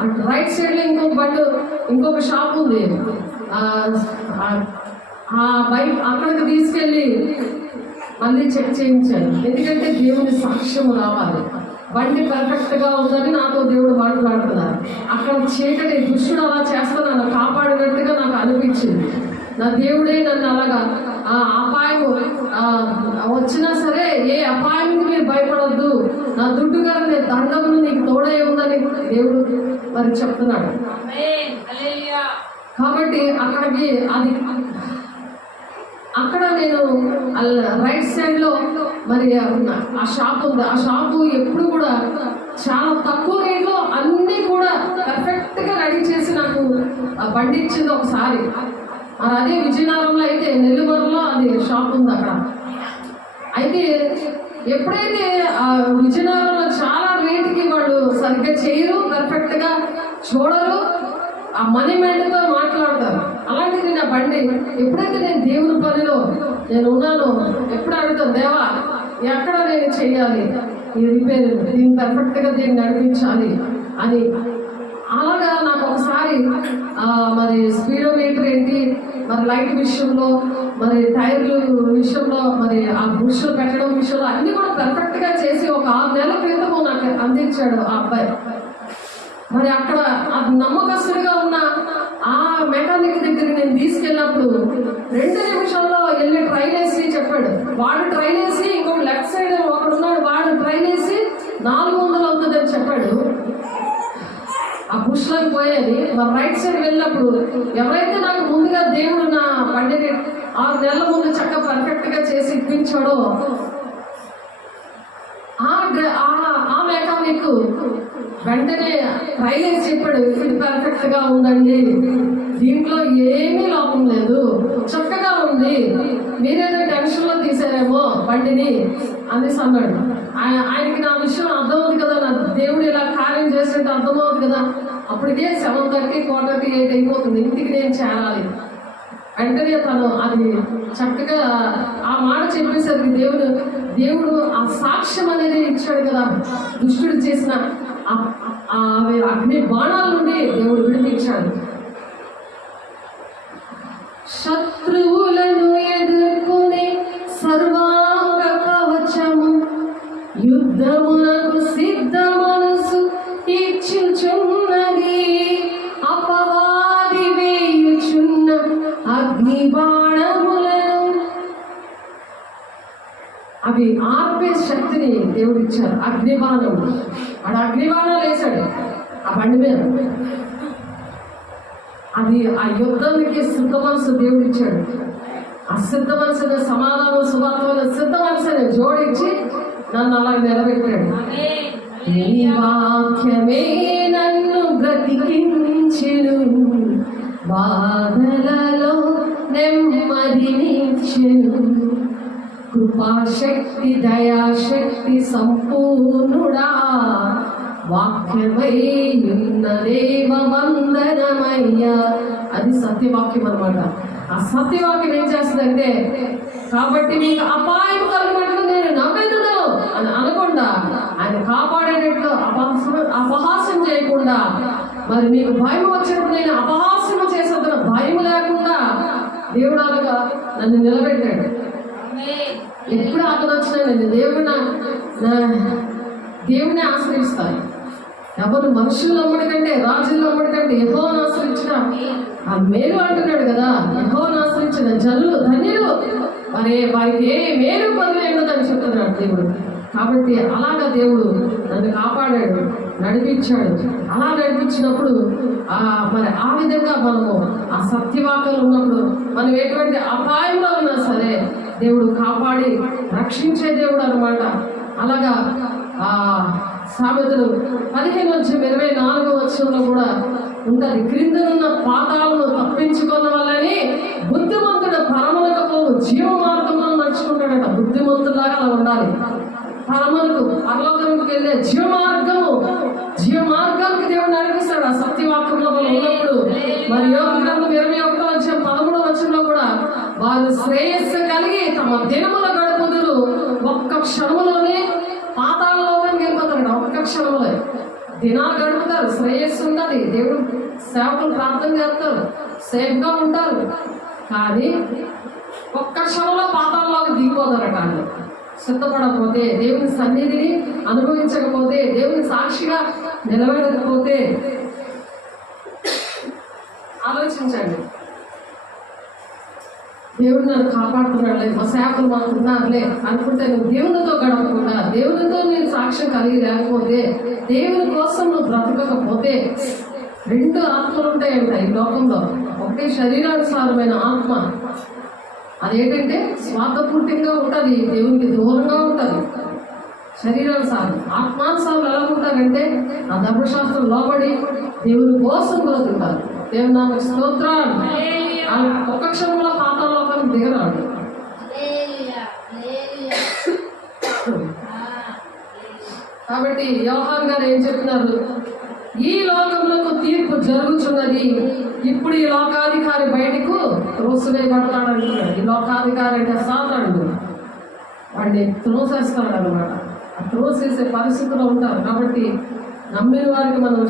అటు రైట్ సైడ్ లో ఇంకొక షాప్ ఉంది. ఆ బైక్ అక్కడికి తీసుకెళ్ళి మళ్ళీ చెక్ చేయించాను. ఎందుకంటే దేవుని సాక్ష్యం రావాలి. బండి పర్ఫెక్ట్ గా ఉందని నాతో దేవుడు మాట్లాడుతున్నారు. అక్కడ చీకటి దుష్టుడు అలా చేస్తా నన్ను కాపాడినట్టుగా నాకు అనిపించింది. నా దేవుడే నన్ను అలాగా అపాయం వచ్చినా సరే ఏ అపాయానికి మీరు భయపడద్దు, నా దుడ్డు గారు నేను దండమును నీకు తోడై ఉందని దేవుడు మరి చెప్తున్నాడు. కాబట్టి అక్కడికి అది అక్కడ నేను రైట్ సైడ్ లో మరి ఆ షాప్ ఉంది. ఆ షాపు ఎప్పుడు కూడా చాలా తక్కువ రేట్లో అన్ని కూడా పర్ఫెక్ట్ గా రెడీ చేసి నాకు బండి ఇచ్చింది ఒకసారి. అదే విజయనగరంలో అయితే నెల్లిమర్రలో అది షాప్ ఉంది అక్కడ. అయితే ఎప్పుడైతే విజయనగరంలో చాలా రేటుకి వాళ్ళు సరిగ్గా చేయరు, పర్ఫెక్ట్ గా చూడరు, ఆ మనీ మెంట్తో మాట్లాడతారు. అలాంటిది నా బండి ఎప్పుడైతే నేను దేవుని పనిలో నేను ఉన్నానో ఎప్పుడు అడుగుతాను, దేవా ఎక్కడ నేను చెయ్యాలి ఈ రిపేర్, దీన్ని పర్ఫెక్ట్ గా దీన్ని నడిపించాలి అని. అలాగా నాకు ఒకసారి మరి స్పీడోమీటర్ ఏంటి, మరి లైట్ విషయంలో, మరి టైర్లు విషయంలో, మరి ఆ బుష్లు పెట్టడం విషయంలో అన్ని కూడా పర్ఫెక్ట్ గా చేసి ఒక 6 నెలల క్రితము నాకు అందించాడు ఆ అబ్బాయి. మరి అక్కడ అది నమ్మకస్తుడిగా ఉన్న ఆ మెకానిక్ దగ్గరికి నేను తీసుకెళ్ళినప్పుడు 2 నిమిషాల్లో వెళ్ళి ట్రైల్ వేసి చెప్పాడు. వాడు ట్రైల్ వేసి ఇంకొక లెఫ్ట్ సైడ్ ఒకడున్నాడు, వాడు ట్రైల్ వేసి 400 అవుతుంది అని చెప్పాడు. ఆ బుష్లోకి పోయేది. మరి రైట్ సైడ్ వెళ్ళినప్పుడు ఎవరైతే నాకు ముందుగా దేవుడు నా బండిని 6 నెలల ముందు చక్కగా పర్ఫెక్ట్ గా చేసి ఇప్పించాడో ఆ మెకానిక్ వెంటనే ట్రైల్ వేసి చెప్పాడు, ఇది పర్ఫెక్ట్ గా ఉందండి, దీంట్లో ఏమీ లోపం లేదు, చక్కగా ఉంది, మీరేదో టెన్షన్ లో తీసారేమో బండిని అనేసి అన్నాడు. ఆయనకి నా విషయం అర్థమవుతుంది కదా, నా దేవుడు ఇలా కార్యం చేస్తుంటే అర్థమవుతుంది కదా. అప్పటికే 7:30 8 అయిపోతుంది, ఇంటికి నేను చేరాలి. వెంటనే తను అది చక్కగా ఆ మాట చెప్పేసరికి దేవుడు ఆ సాక్ష్యం అనేది ఇచ్చాడు కదా. దుష్టుడు చేసిన అగ్ని బాణాల నుండి దేవుడు విడిపించాడు. శత్రువులను ఎదుర్కొనే సర్వాంగ కవచము, యుద్ధమునకు సిద్ధ ఆపే శక్తిని దేవుడు ఇచ్చారు. అగ్నిబాణం, ఆడ అగ్నిబాణాలు వేశాడు ఆ బండి మీద. అది ఆ యుద్ధానికి సిద్ధ మనసు దేవుడు ఇచ్చాడు. ఆ సిద్ధ మనసుని సమాధానం సువార్తమైన సిద్ధ మనసుని జోడించి నన్ను అలా నిలబెట్టాడు. నీ వాక్యమే నన్ను బ్రతికించెను, బాధలలో నెమ్మదినిచ్చెను. కృపాశక్తి దయాశక్తి సంపూర్ణుడా, వాక్యమై ఉన్న దేవ వందనమయ్యా. అది సత్యవాక్యం అన్నమాట. ఆ సత్యవాక్యం ఏం చేస్తుందంటే, కాబట్టి మీకు అపాయం కలిగినట్లు నేను నమ్మెదను అని అనకుండా, ఆయన కాపాడేటట్లు అపహాసం చేయకుండా, మరి మీకు భయం వచ్చినప్పుడు నేను అపహాసం చేసేద్దాను భయం లేకుండా దేవుడు అలాగా నన్ను నిలబెట్టాడు. ఎప్పుడు ఆపద వచ్చినా నేను దేవుడిని ఆశ్రయిస్తాను. ఎవరు మనుషులు నమ్మడి కంటే, రాజులు నమ్మడి కంటే యెహోవాను ఆశ్రయించిన ఆ మేలు అంటున్నాడు కదా. యెహోవాను ఆశ్రయించిన జనులు ధన్యులు, మరి వారికి ఏ మేలు పొందలేదని చెప్తున్నాడు దేవుడు. కాబట్టి అలాగా దేవుడు నన్ను కాపాడాడు, నడిపించాడు. అలా నడిపించినప్పుడు మరి ఆ విధంగా మనము ఆ సత్యవాక్యాలు ఉన్నప్పుడు మనం ఎటువంటి అపాయంలో ఉన్నా సరే దేవుడు కాపాడి రక్షించే దేవుడు అన్నమాట. అలాగా సామెతలు 15:24 కూడా ఉంటుంది. క్రిందనున్న పాతాలను తప్పించుకున్న వల్లని బుద్ధిమంతుడు పరములకు పోవు జీవ మార్గంలో నడుచుకుంటాడట. బుద్ధిమంతులాగా అలా ఉండాలి. పరములకు పరలోకానికి వెళ్ళే జీవ మార్గానికి దేవుడు నడిపిస్తాడు. ఆ సత్యవాక్యంలో మనం ఉన్నప్పుడు మరి యోగ గ్రంథం 21:13 కూడా వారు శ్రేయస్సు కలిగి తమ దినముల గడుపుదురు, ఒక్క క్షణంలోనే పాతాళలోకానికి వెళ్ళిపోతాడు. ఒక్క క్షణంలో దినాలు గడుపుతారు, శ్రేయస్సు ఉన్నది, దేవుడు సేవకులు ప్రార్థన చేస్తారు, సేఫ్గా ఉంటారు. కానీ ఒక్క క్షణంలో పాతాళలోకి దిగిపోతారట. సిద్ధపడకపోతే, దేవుని సన్నిధిని అనుభవించకపోతే, దేవుని సాక్షిగా నిలబడకపోతే ఆలోచించండి. దేవుడు నన్ను కాపాడుతున్నాడులే, మా సేవకులు మాకున్నారులే అనుకుంటే నువ్వు దేవునితో గడపకుండా, దేవునితో నేను సాక్ష్యం కలిగి లేకపోతే, దేవుని కోసం నువ్వు బ్రతకకపోతే, రెండు ఆత్మలు ఉంటాయంట ఈ లోకంలో. ఒకటి శరీరానుసారమైన ఆత్మ, అదేంటంటే స్వార్థపూర్తిగా ఉంటుంది, దేవునికి దూరంగా ఉంటుంది. శరీరానుసారం. ఆత్మానుసారం ఎలా ఉంటారంటే ఆ ధర్మశాస్త్రం లోబడి దేవుని కోసం బ్రతుకుతారు. దేవుని నామకు స్తోత్రాలు. ఒక్క క్షణంలో పాతాళలోకానికి దిగరాడు. కాబట్టి యోహాన్ గారు ఏం చెప్తున్నారు? ఈ లోకంలో తీర్పు జరుగుతున్నది, ఇప్పుడు ఈ లోకాధికారి బయటకు త్రోసివేయబడతాడు అంటున్నాడు. ఈ లోకాధికారి అంటే సాతానుడు, వాడిని త్రోసేస్తాడు అనమాట. త్రోసేసే పరిస్థితిలో ఉంటారు. కాబట్టి నమ్మిన వారికి మనం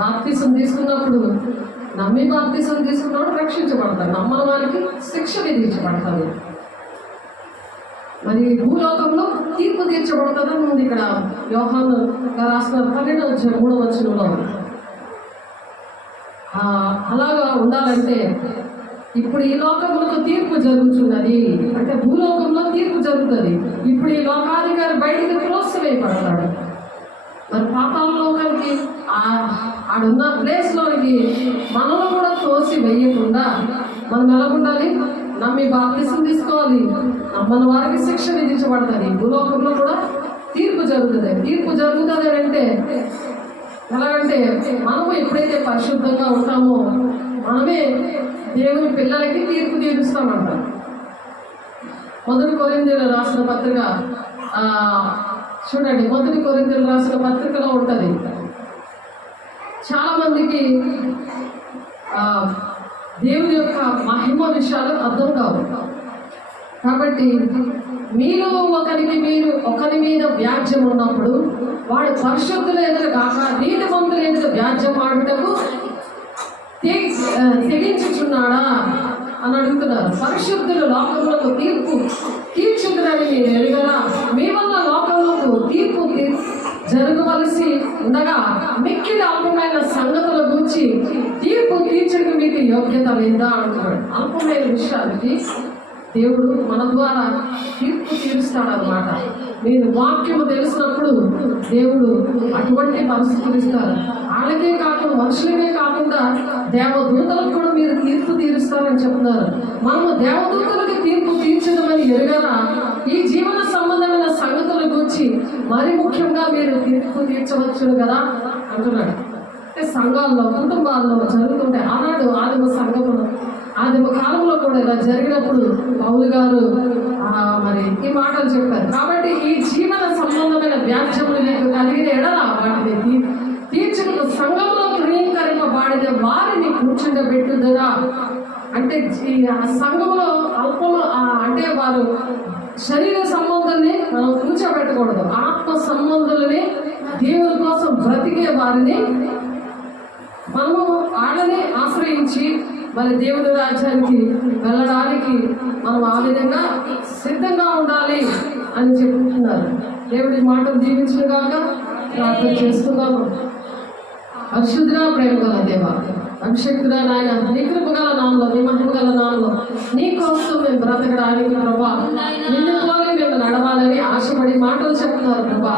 బాప్తిసం తీసుకున్నప్పుడు, నమ్మి బాప్తిసం తీసుకున్నప్పుడు రక్షించబడతారు, నమ్మని వారికి శిక్ష విధించబడతారు. మరి భూలోకంలో తీర్పు తీర్చబడుతుందని ఉంది ఇక్కడ యోహాను రాసిన 12:3 అలాగా ఉండాలంటే ఇప్పుడు ఈ లోకంలో తీర్పు జరుగుతున్నది అంటే భూలోకంలో తీర్పు జరుగుతుంది. ఇప్పుడు ఈ లోకాధికారి బయటికి త్రోసివేయబడతాడు. మరి పాతాళ లోకానికి ఆడున్న ప్లేస్లోకి మనల్ని కూడా త్రోసి వేయకుండా మనం ఎలా ఉండాలి? నమ్మి బాప్తిసం తీసుకోవాలి, నమ్మని వారికి శిక్ష విధించబడుతుంది. భూలోకంలో కూడా తీర్పు జరుగుతుంది. తీర్పు జరుగుతుంది అంటే ఎలాగంటే మనము ఎప్పుడైతే పరిశుద్ధంగా ఉంటామో మనమే దేవుని పిల్లలకి తీర్పు తీరుస్తామంట. 1 కొరింథీయులకు రాసిన పత్రిక చూడండి, 1 కొరింథీయులకు రాసిన పత్రికలో ఉంటుంది. చాలా మందికి దేవుని యొక్క మహిమ విషయాలు అర్థం కావు. కాబట్టి మీలో ఒకరి మీద వ్యాజ్యం ఉన్నప్పుడు వాడు పరిశుద్ధుల ఎదుట కాక నీతిమంతుల ఎదుట వ్యాజ్యం ఆడుటకు తెగించుచున్నాడా అని అడుగుతున్నారు. పరిశుద్ధులు లోకములకు తీర్పు తీర్చుకున్నారని మీరు ఎరుగరా? మీ వల్ల లోకములకు తీర్పు జరగవలసి ఉండగా మిక్కిలి అల్పమైన సంగతుల గురించి తీర్పు తీర్చడానికి మీకు యోగ్యత లేదా అంటున్నాడు. అల్పమైన విషయాలకి దేవుడు మన ద్వారా తీర్పు తీరుస్తాడనమాట. మీరు వాక్యము తెలిసినప్పుడు దేవుడు అటువంటి పరిస్థితులు ఇస్తారు. వాళ్ళకే కాకుండా మనుషులకే కాకుండా దేవదూతలకు కూడా మీరు తీర్పు తీరుస్తారని చెప్తున్నారు. మనము దేవదూతలకు తీర్పు తీర్చడమని ఎరుగరా ఈ జీవన సంబంధమైన సంగతుల గురించి మరి ముఖ్యంగా మీరు తీర్పు తీర్చవచ్చును కదా అంటున్నాడు. సంఘాల్లో కుటుంబాల్లో జరుగుతుంటే ఆనాడు ఆదిమ కాలంలో కూడా ఇలా జరిగినప్పుడు పౌలు గారు మరి ఈ మాటలు చెప్పారు. కాబట్టి ఈ జీవన సంబంధమైన వ్యాఖ్యములు మీకు కలిగిన ఎడలా వాటిని తీర్చుకు సంఘంలో తృణీకరింపబడిన వారిని కూర్చుండబెట్టుదరా అంటే ఆ సంఘంలో అంటే వారు శరీర సంబంధాన్ని మనం కూర్చోబెట్టకూడదు. ఆత్మ సంబంధులని దేవుని కోసం బ్రతికే వారిని మనము వాళ్ళని ఆశ్రయించి మరి దేవుని రాజ్యానికి వెళ్ళడానికి మనం ఆ విధంగా సిద్ధంగా ఉండాలి అని చెప్తున్నారు. దేవుడి మాటలు దీవించిన కాక ప్రార్థన చేస్తున్నాము. పరిశుద్ధుడా, ప్రేమ గల దేవ, అభిషక్తుడా నాయన, నీ కృప గల నామలో, నీ మహిమ గల నామలో నీ కోసం మేము బ్రతకడానికి ప్రభా నిన్ను పోలి మేము నడవాలని ఆశపడి మాటలు చెప్తున్నారు ప్రభా.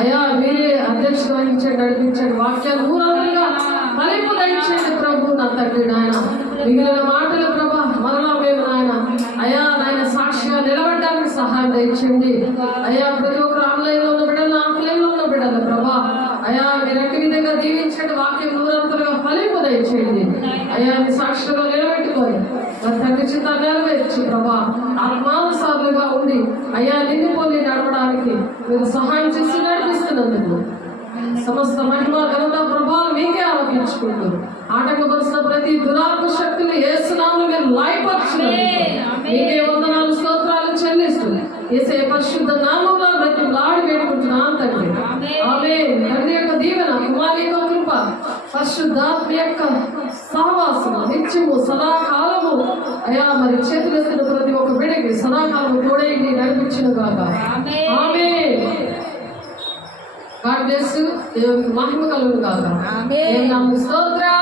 అయ్యా మీరే అధ్యక్షత వహించండి, నడిపించండి, వాక్యాలు ఊరంగా ఫలింపు దయచేయండి ప్రభు. నా తండ్రి నాయన మిగిలిన మాటలు ప్రభా మరలా మేము నాయన నాయన సాక్షిగా నిలబడడానికి సహాయం దయచేయండి. ప్రతి ఒక్కరు ఆన్లైన్లో ఉన్న బిడ్డలు, ఆఫ్లైన్లో ఉన్న బిడ్డలు ప్రభా మీరు అన్ని విధంగా దీవించండి. వాక్యం నూరంతలుగా ఫలింపు దయచేయండి. మీ సాక్షిగా నిలబెట్టుకొని మరి తండ్రి చిత్త నెరవేర్చి ప్రభా ఆత్మానుసారులుగా ఉండి నిన్ను పోలి నడవడానికి మీరు సహాయం చేసి నడిపిస్తున్నందుకు సమస్త మహిమ ఘనత ప్రభావం మీకే ఆరోపించుకుంటూ ఆటంకపరిచిన ప్రతి దురాత్మ శక్తులు యేసునామములో మీరు లయపరిచినందుకు మీకే వందనాలు స్తోత్రాలు చెల్లిస్తూ యేసే పరిశుద్ధ నామములో బ్రతిమలాడి వేడుకుంటున్నాను తండ్రి. ఆమేన్. తండ్రి యొక్క దీవెన, కుమారి యొక్క కృప, పరిశుద్ధాత్మ యొక్క సహవాసము నిత్యము సదాకాలము మరి చేతులెత్తిన ప్రతి ఒక్క బిడ్డకి సదాకాలము తోడేయండి, నడిపించిన గాక. ఆమేన్. God bless you. దేవునికి మహిమ కలుగును గాక. ఆమేన్. స్తోత్రం.